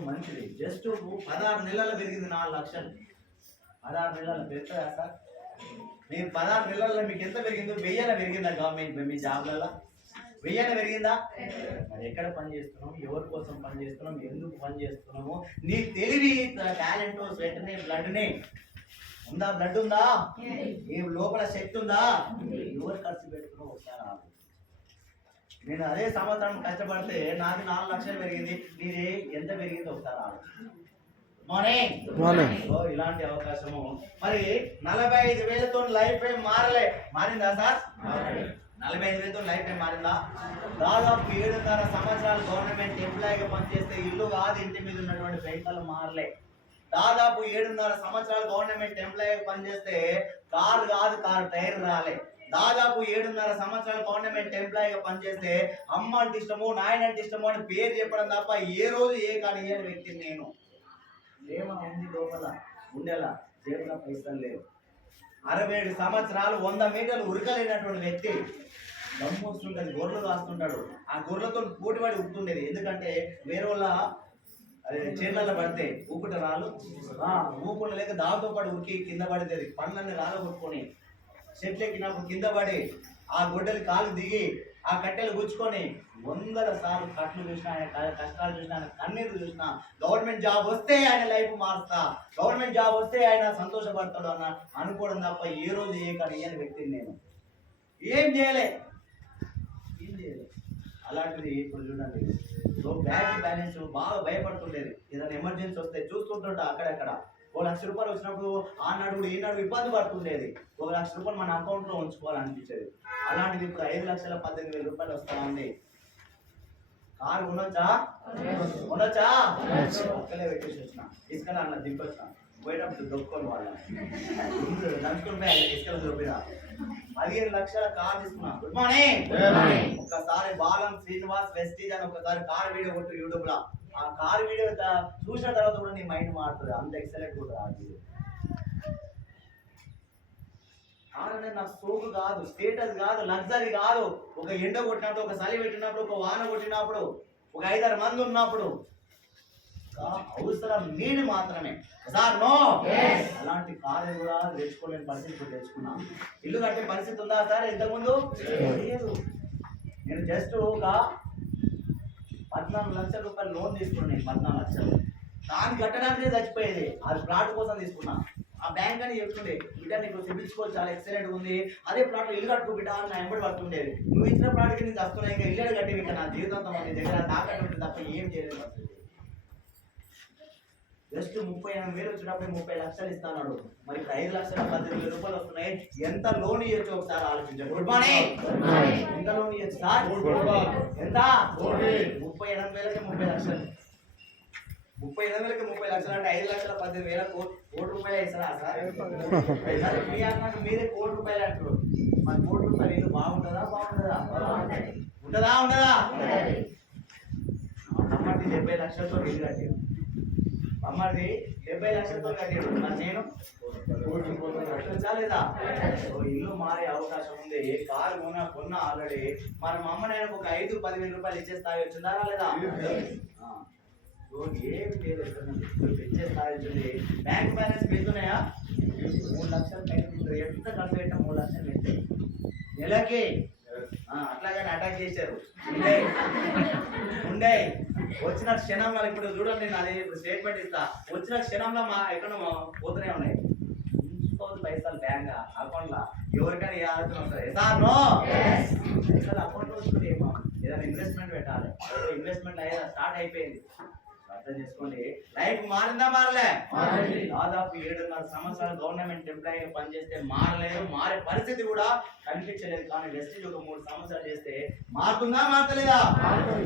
మంచిది. జస్ట్ 16 నెలలు పెరిగింది 4,00,000. 16 నెలలు పెరుగుతుందా సార్? మీరు 16 నెలల్లో మీకు ఎంత పెరిగిందో 1000 పెరిగిందా? గవర్నమెంట్ మీ జాబ్లలో 1000 పెరిగిందా? మరి ఎక్కడ పని చేస్తున్నాం, ఎవరి కోసం పని చేస్తున్నాం, ఎందుకు పని చేస్తున్నాము, నీ తెలివి, టాలెంట్, స్వెట్ని, బ్లడ్ని ఉందా? బ్లడ్ ఉందా? ఏ లోపల శక్తి ఉందా? ఎవరు ఖర్చు పెట్టుకున్నావు ఒకసారి ఆలోచించు. నేను అదే సంవత్సరం కష్టపడితే నాది 4,00,000 పెరిగింది, నీది ఎంత పెరిగింది ఒకసారి ఆలోచించు. మార్నింగ్ ఇలాంటి అవకాశము మరి 45,000తో లైఫ్ ఏం మారిందా సార్? 45,000తో లైఫ్ ఏం మారిందా? దాదాపు 7.5 సంవత్సరాలు గవర్నమెంట్ ఎంప్లాయీగా పనిచేస్తే ఇల్లు కాదు ఇంటి మీద ఉన్నటువంటి వెహికల్ మారలే. దాదాపు 7.5 సంవత్సరాలు గవర్నమెంట్ ఎంప్లాయీగా పనిచేస్తే కారు కాదు కారు టైర్ రాలే. దాదాపు 7.5 సంవత్సరాలు గవర్నమెంట్ ఎంప్లాయీగా పనిచేస్తే అమ్మ అంటే ఇష్టమో నాయన అంటే ఇష్టమో అని పేరు చెప్పడం తప్ప ఏ రోజు ఏ కానీ వ్యక్తిని నేను ఏమన్నా ఉంది లోపల ఉండేలా జేబులో పైసలు లేవు. 67 సంవత్సరాలు 100 మీటర్లు ఉరకలేనటువంటి వ్యక్తి దమ్ము వస్తుంటది, గొర్రెలు కాస్తుంటాడు. ఆ గొర్రెలతో పోటీపడి ఉప్పుతుండేది. ఎందుకంటే వేరే వాళ్ళ చేనులలో పడితే ఊపుట రాళ్ళు ఊపుట లేక దాంతో పాటు ఉరికి కింద పడితే పండ్లన్నీ రాళ్ళు కొట్టుకొని చెట్లు ఎక్కినప్పుడు కింద పడి ఆ గొడ్డలి కాలు దిగి ఆ కట్టెలు గుచ్చుకొని 100 సార్లు కట్లు చూసినా, ఆయన కష్టాలు చూసినా, ఆయన కన్నీరు చూసినా, గవర్నమెంట్ జాబ్ వస్తే ఆయన లైఫ్ మారుస్తా, గవర్నమెంట్ జాబ్ వస్తే ఆయన సంతోషపడతాడు అన్న అనుకోవడం తప్ప ఏ రోజు ఏ కానీ అని వ్యక్తిని నేను ఏం చేయలే. అలాంటిది ఇప్పుడు చూడండి, బ్యాంక్ బ్యాలెన్స్ బాగా భయపడుతుండేది. ఏదైనా ఎమర్జెన్సీ వస్తే చూస్తుంటుంటా అక్కడక్కడ. 1 లక్ష రూపాయలు వచ్చినప్పుడు ఆనాడు కూడా ఈనాడు ఇబ్బంది పడుతుండేది. 1 లక్ష రూపాయలు మన అకౌంట్లో ఉంచుకోవాలనిపించేది. అలాంటిది ఇప్పుడు 5,18,000 రూపాయలు వస్తా ఉంది. కారు ఉండొచ్చా? అక్కలే పెట్టేసి వచ్చిన ఇసుకలు అన్న దింపొచ్చిన పోయేటప్పుడు దొక్కుని వాళ్ళ నంచుకుని పోయి ఇసుకలు దొబ్బినా 15 లక్షల కార్ తీసుకున్నా. Good morning. ఒక్కసారి బాలం శ్రీనివాస్ వెస్టీజ్ అని ఒకసారి కార్ వీడియో కొట్టు యూట్యూబ్ లో. ఆ కార్ వీడియో చూసిన తర్వాత కూడా నీ మైండ్ మారుతుంది. అంత ఎక్సలెంట్ కూడా ఆ వీడియో. కార్ అనేది నాకు సోకు కాదు, స్టేటస్ కాదు, లగ్జరీ కాదు. ఒక ఎండ కొట్టినప్పుడు, ఒక చలి పెట్టినప్పుడు, ఒక వాన కొట్టినప్పుడు, ఒక 5-6 మంది ఉన్నప్పుడు అవసరం నేను మాత్రమే. సార్ నో అలాంటి కారు కూడా తెచ్చుకోలేని పరిస్థితి తెచ్చుకున్నా. ఇల్లు కట్టే పరిస్థితి ఉందా సార్ ఇంతకుముందు? లేదు. నేను జస్ట్ ఒక 14 లక్షల రూపాయలు లోన్ తీసుకున్నాను. 14 లక్షలు దాన్ని కట్టడానికే చచ్చిపోయేది. అది ప్లాట్ కోసం తీసుకున్నా. ఆ బ్యాంక్ అని చెప్తుండే, బిడ్డ నీకు సిబిల్ స్కోర్ చాలా ఎక్సలెంట్ ఉంది, అదే ప్లాట్ ఇల్లు కట్టుకో బిడ్డ అని నా ఎంబడి పడుతుండేది. నువ్వు ఇచ్చిన ప్లాట్కి నేను వస్తున్నా, ఇంకా ఇల్లు కట్టి ఇంకా నా జీవితంతో నీ దగ్గర తాకట్టు తప్ప ఏం చేయలేదు. జస్ట్ 38,000 వచ్చినప్పుడు 30 లక్షలు ఇస్తాడు. మరి 5,18,000 రూపాయలు వస్తున్నాయి. ఎంత లోన్ ఇవ్వచ్చు ఒకసారి ఆలోచించండి. Good morning. ఎంత లోన్ ఇవ్వచ్చు సార్? ఎంత? 38,000కి 30 లక్షలు. 38,000కి 30 లక్షలు అంటే 5,18,000 కోటి రూపాయలు ఇస్తారా సార్? మీ అన్నట్టు మీరే కోటి రూపాయలు అంటారు. మరి కోటి రూపాయలు ఇల్లు బాగుంటుందా? ఉంటుందా? అమ్మటి 70 లక్షలతో ఇల్లు కట్టాడు. అమ్మది 70 లక్షలతో కట్టాడు. నేను చాలేదా? ఇల్లు మారే అవకాశం ఉంది. కారు కొన్నా ఆల్రెడీ. మన అమ్మ నేను ఒక 5-10,000 రూపాయలు ఇచ్చే స్థాయి వచ్చిందా లేదా? ఏమి లేదు, ఇచ్చే స్థాయి వచ్చింది. Bank balance పెడుతున్నాయా? 3 లక్షలు పెంచుతుంది. ఎంత ఖర్చు పెట్టా? 3 లక్షలు పెంచాయి నెలకి. అట్లాగని అటాక్ చేశారు. ఉండే వచ్చిన క్షణంలో ఇప్పుడు చూడండి, నాది ఇప్పుడు స్టేట్మెంట్ ఇస్తా. వచ్చిన క్షణంలో మా ఎక్కడ పోతూనే ఉన్నాయి. ఉంచుకోవద్దు పైసలు బ్యాంక్ అకౌంట్ లో. ఎవరికైనా ఏ ఆలోచన వస్తుంది సార్? నో పైసలు అకౌంట్ లో వస్తుంది. ఏమో ఏదైనా ఇన్వెస్ట్మెంట్ పెట్టాలి. ఇన్వెస్ట్మెంట్ అయ్యేదా స్టార్ట్ అయిపోయింది. అర్థం చేసుకోండి. లైఫ్ మారిందా? మారలే. దాదాపు 7.5 సంవత్సరాలు గవర్నమెంట్ ఎంప్లాయీగా పనిచేస్తే మారలేదు. మారే పరిస్థితి కూడా కనిపించలేదు. కానీ వెస్టీజ్ ఒక 3 సంవత్సరాలు చేస్తే మారుతుందా? మారతలేదా?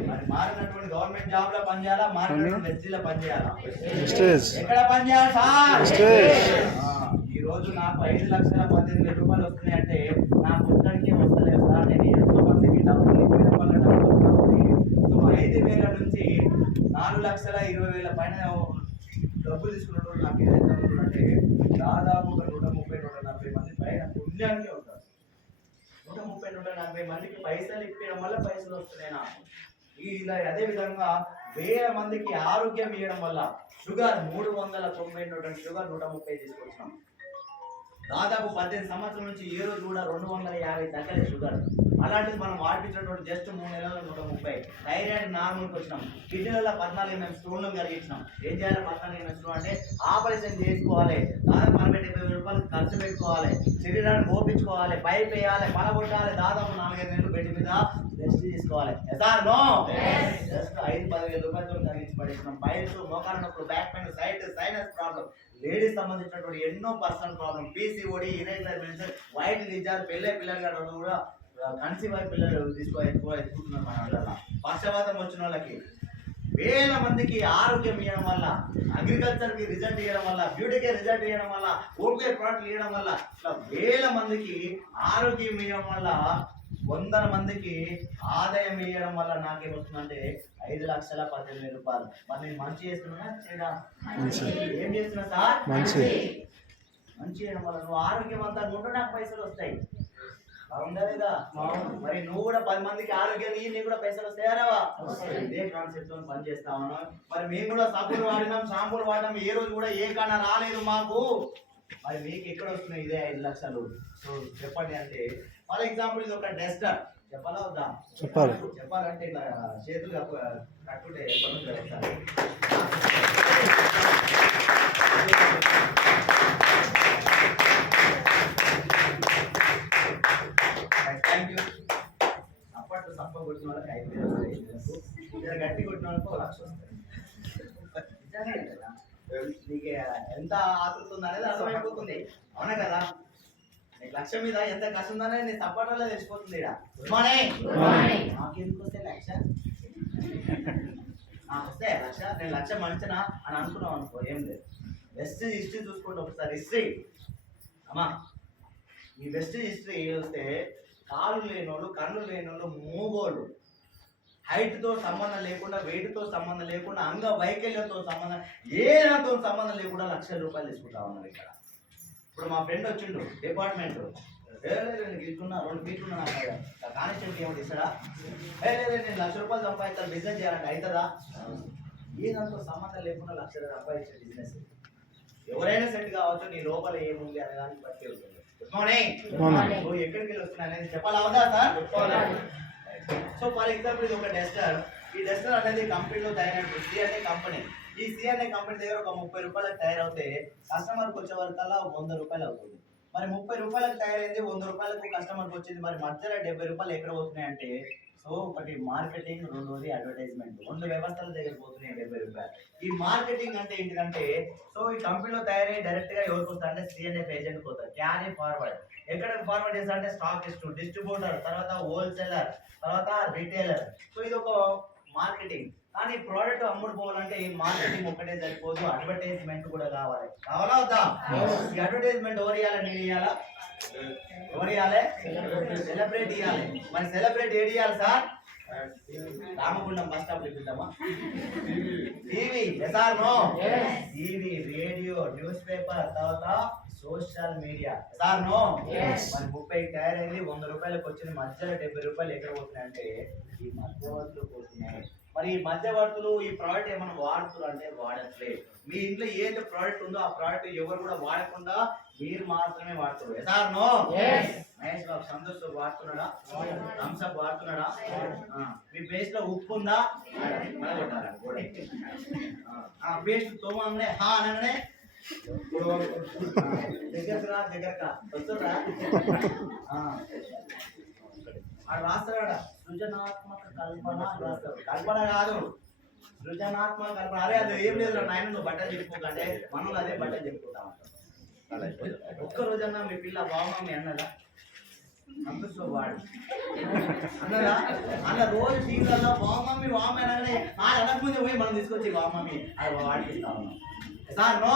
మరి మారినటువంటి గవర్నమెంట్ జాబ్ లో పనిచేయాలా? మారినటువంటి వెస్టీజ్ లో పనిచేయాలా? ఎక్కడ పనిచేయాలి సార్? ఈ రోజు నాకు 5,18,000 రూపాయలు వస్తున్నాయి అంటే నాకు ఒక్కడికే వస్తలేదు సార్. నేను ఎంతో మందికి డబ్బులు ఇవ్వడం వల్ల డబ్బులు 5,000 నుంచి 4,20,000 పైన డబ్బులు తీసుకున్నట్టు నాకు ఏదైతే ఉంటుందంటే దాదాపు 130-140 మంది పైన పుణ్యానికి ఉంటారు. 130-140 మందికి పైసలు ఇప్పడం వల్ల పైసలు వస్తున్నాయి నాకు. ఇలా అదే విధంగా 1000 మందికి ఆరోగ్యం ఇవ్వడం వల్ల షుగర్ 390 షుగర్ 130 తీసుకొచ్చాం. దాదాపు 18 సంవత్సరాల నుంచి ఏ రోజు కూడా 250 తగ్గలే షుగర్. అలాంటిది మనం వాడిపించినటువంటి జస్ట్ 3 నెలల్లో 130. థైరాయిడ్ నార్మల్కి వచ్చినాం. కిడ్నీలలో 14 mm స్టోన్లు కలిగించినాం. ఏం చేయాలి? 14 mm స్టోన్ అంటే ఆపరేషన్ చేసుకోవాలి, దాదాపు 70 రూపాయలు ఖర్చు పెట్టుకోవాలి, శరీరాన్ని గోపించుకోవాలి, పైప్ వేయాలి, పలగొట్టాలి, దాదాపు 4-5 నెలలు బెడ్ మీద రెస్ట్ తీసుకోవాలి. జస్ట్ 5-10 రూపాయలతో కలిగించి పడేసినాం. పైల్స్, మోకాల నొప్పులు, back pain, sinus problem, ladies సంబంధించినటువంటి ఎన్నో personal problem, PCOD, irregular menses, white discharge, పిల్లలు కూడా కన్సీవ్ అయి పిల్లలు ఎత్తుకుంటున్నారు మన వాళ్ళ. పక్షవాతం వచ్చిన వాళ్ళకి వేల మందికి ఆరోగ్యం ఇవ్వడం వల్ల, అగ్రికల్చర్కి రిజల్ట్ ఇవ్వడం వల్ల, బ్యూటీకి రిజల్ట్ ఇవ్వడం వల్ల, హోమ్ కేర్ ప్రోడక్ట్లు ఇవ్వడం వల్ల ఇట్లా వేల మందికి ఆరోగ్యం ఇవ్వడం వల్ల, 100 మందికి ఆదాయం ఇవ్వడం వల్ల నాకేమొస్తుందంటే 5,18,000 రూపాయలు. మరి నేను మంచి చేస్తున్నా చేయడా? ఏం చేస్తున్నా సార్? మంచి చేయడం వల్ల నువ్వు ఆరోగ్యం అంతా ఉంటే నాకు పైసలు వస్తాయి. బాగుండలేదా? మరి నువ్వు కూడా 10 మందికి ఆరోగ్యం నీకు కూడా పైసలు వస్తాయారావా? ఇదే కాన్సెప్ట్ తో పని చేస్తా ఉన్నాం. మరి మేము కూడా సబ్బులు వాడినాం, షాంపూలు వాడినాం, ఏ రోజు కూడా ఏ కానా రాలేదు మాకు. మరి మీకు ఎక్కడ వస్తున్నాయి ఇదే 5 లక్షలు? సో చెప్పండి. అంటే ఫర్ ఎగ్జాంపుల్ ఇది ఒక డస్టర్. చెప్పాలా వద్దా? చెప్పాలంటే ఇలా చేతులు కట్టుకుంటే థ్యాంక్ యూ. అప్పట్లో సంప కొట్టిన వాళ్ళకి 5,000 వస్తాయి, గట్టి కొట్టిన వాళ్ళకి 1 లక్ష వస్తాయి. నిజంగా కదా? నీకు ఎంత ఆతృత ఉందనేది అర్థమైపోతుంది. అవునా కదా? నీకు లక్ష మీద ఎంత కష్టం ఉందనేది నీ సపోర్టర్లో తెలిసిపోతుంది. Good morning. నాకెందుకు వస్తే లక్ష? నాకు వస్తే లక్ష, నేను లక్ష మంచినా అని అనుకున్నాం అనుకో, ఏం లేదు. బెస్ట్ హిస్టరీ చూసుకోండి ఒకసారి. హిస్టరీ అమ్మా, ఈ బెస్ట్ హిస్టరీ వస్తే కాళ్ళు లేనోళ్ళు, కళ్ళు లేనోళ్ళు, మూగోళ్ళు, హైట్తో సంబంధం లేకుండా, వెయిట్తో సంబంధం లేకుండా, అంగవైకల్యంతో సంబంధం, ఏనాతో సంబంధం లేకుండా 1,00,000 రూపాయలు తీసుకుంటా ఉన్నారు ఇక్కడ. ఇప్పుడు మా ఫ్రెండ్ వచ్చిండు డిపార్ట్మెంట్, ఇస్తున్నా 2 ఫీట్లు ఉన్నా కానిస్టేబుల్ ఏమిటి ఇస్తాడా? లేదు నేను 1,00,000 రూపాయలు సంపాదించాలి, బిజినెస్ చేయాలంటే అవుతుందా? ఏదంతో సంబంధం లేకుండా 1,00,000 సంపాదించే బిజినెస్. ఎవరైనా సెట్ కావచ్చు, నీ లోపల ఏముంది అనే దానికి బట్టి ఉంటుంది. Good morning. నువ్వు ఎక్కడికి వెళ్ళి వస్తున్నా అనేది చెప్పాలా అవుదా సార్? సో ఫర్ ఎగ్జాంపుల్ ఇది ఒక డస్టర్. ఈ డస్టర్ అనేది కంపెనీలో తయారైన సి అనే కంపెనీ. ఈ సి అనే కంపెనీ దగ్గర ఒక 30 రూపాయలకు తయారవుతే కస్టమర్కి వచ్చే వరకల్లా 100 రూపాయలు అవుతుంది. మరి 30 రూపాయలకు తయారైంది, 100 రూపాయలకు కస్టమర్కి వచ్చింది. మరి మధ్యలో 70 రూపాయలు ఎక్కడ పోతున్నాయి అంటే, సో ఒకటి మార్కెటింగ్, రెండోది అడ్వర్టైజ్మెంట్, 2 వ్యవస్థల దగ్గర పోతున్నాయి 70 రూపాయలు. ఈ మార్కెటింగ్ అంటే ఏంటంటే, సో ఈ కంపెనీలో తయారై డైరెక్ట్ గా ఎవరికి వస్తారు అంటే సిఎన్ఎఫ్ ఏజెంట్ పోతారు. క్యారీ ఫార్వర్డ్ ఎక్కడ ఫార్వర్డ్ చేస్తారు అంటే స్టాకిస్ట్, డిస్ట్రిబ్యూటర్, తర్వాత హోల్సేలర్, తర్వాత రిటైలర్. సో ఇది ఒక మార్కెటింగ్. కానీ ప్రోడక్ట్ అమ్ముడు పోవాలంటే మార్కెటింగ్ ఒకటే సరిపోదు, అడ్వర్టైజ్మెంట్ కూడా కావాలి. కావాలా వద్దా? ఈ అడ్వర్టైజ్మెంట్ ఎవరు ఇవ్వాలి? నేను ఇవ్వాలా? ఎవరు ఇవ్వాలి? సెలబ్రేట్ ఇవ్వాలి. మరి సెలబ్రేట్ ఏది ఇవ్వాలి సార్? రామగుండం బస్ స్టాప్ చూపిద్దామా? TV, yes or no? TV, radio, news paper, తర్వాత సోషల్ మీడియా, ఎస్ఆర్ నో? మరి 30 తయారైంది, 100 రూపాయలకు వచ్చింది, మధ్యలో 70 రూపాయలు ఎక్కడ పోతున్నాయి అంటే ఈ మధ్యవర్తులు పోతున్నాయి. మరి ఈ మధ్యవర్తులు ఈ ప్రోడక్ట్ ఏమైనా వాడుతున్నారు అంటే వాడట్లేదు. మీ ఇంట్లో ఏదైతే ప్రోడక్ట్ ఉందో ఆ ప్రోడక్ట్ ఎవరు కూడా వాడకుండా మీరు మాత్రమే వాడుతున్నారు. Yes or no? మహేష్ బాబు సంతోష్ వాడుతున్నాడా? థమ్స్అప్ వాడుతున్నాడా? మీ పేస్ట్ లో ఉప్పు ఉందా? పేస్ట్ తోమనే హా అనగానే దగ్గరగా వస్తురా రాస్తాడా? సృజనాత్మక కల్పన రాస్తాడు. కల్పన కాదు, సృజనాత్మక కల్పన. అరే అది ఏం లేదు నాయన, నువ్వు బట్టలు చెప్పుకోకంటే మనం అదే బట్టలు చెప్పుకుంటా ఉంటాం. ఒక్క రోజన్నా మీ పిల్ల బాగుమమ్మీ అన్నదా? అంతలో వాడు అన్నదా? అన్న రోజు టీవీలలో బాగుమమ్మీ బాగుమమ్మీ అనగానే అనకు ముందు పోయి మనం తీసుకొచ్చి బాగుమమ్మీ అది వాడిపిస్తా ఉన్నాం. Sir no?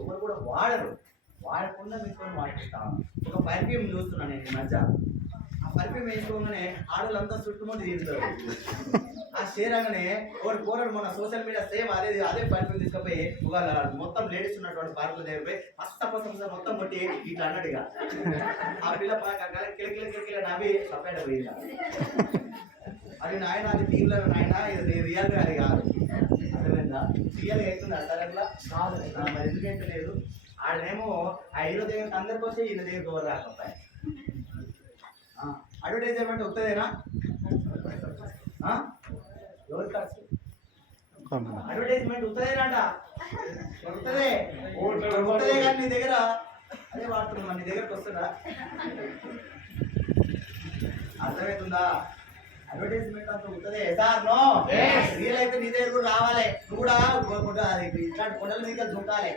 ఎవరు కూడా వాడరు, వాడకుండా తీసుకొని వాడిపిస్తా ఉన్నాం. ఒక పర్ఫ్యూమ్ చూస్తున్నాను నేను ఈ మధ్య. ఆ పర్ఫ్యూమ్ వేసుకోగానే ఆడవాళ్ళంతా చుట్టుముట్టు తీరుతారు. ఆ షేరంగానే ఒకటి కోరడు మన సోషల్ మీడియా సేమ్ అదే పర్ఫ్యూమ్ తీసుకుపోయి ఒక మొత్తం లేడీస్ ఉన్నటువంటి పార్కుల దగ్గర పోయి ఫస్ట్ మొత్తం కొట్టి ఇట్లా అన్నట్టుగా ఆ పిల్ల కిలకిల నవ్వి సపరేట్ పోయింది. అది నాయన, అది టీవీలో నాయన, ఇది రియల్గా అది కాదు. అవుతుందా రియల్ అవుతుందా సరే అట్లా మరి ఎందుకైతే లేదు ఆడనేమో ఆ హీరో దగ్గర అందరికి వస్తే ఈయన దగ్గర ఎవరు రాకపోయి అడ్వర్టైజ్మెంట్ వస్తుందేనా ఎవరు ఖర్చు అడ్వర్టైజ్మెంట్ వస్తుందేనాట వస్తుందే వస్తుందే కానీ నీ దగ్గర అదే వాడుతున్నాం నీ దగ్గరకు వస్తుందా అర్థమవుతుందా అడ్వర్టైజ్మెంట్ అంత ఉంటుందే సార్ నో రియల్ అయితే నీ దగ్గర కూడా రావాలి నువ్వు కూడా ఇట్లాంటి కొండల మీద దుంకాలి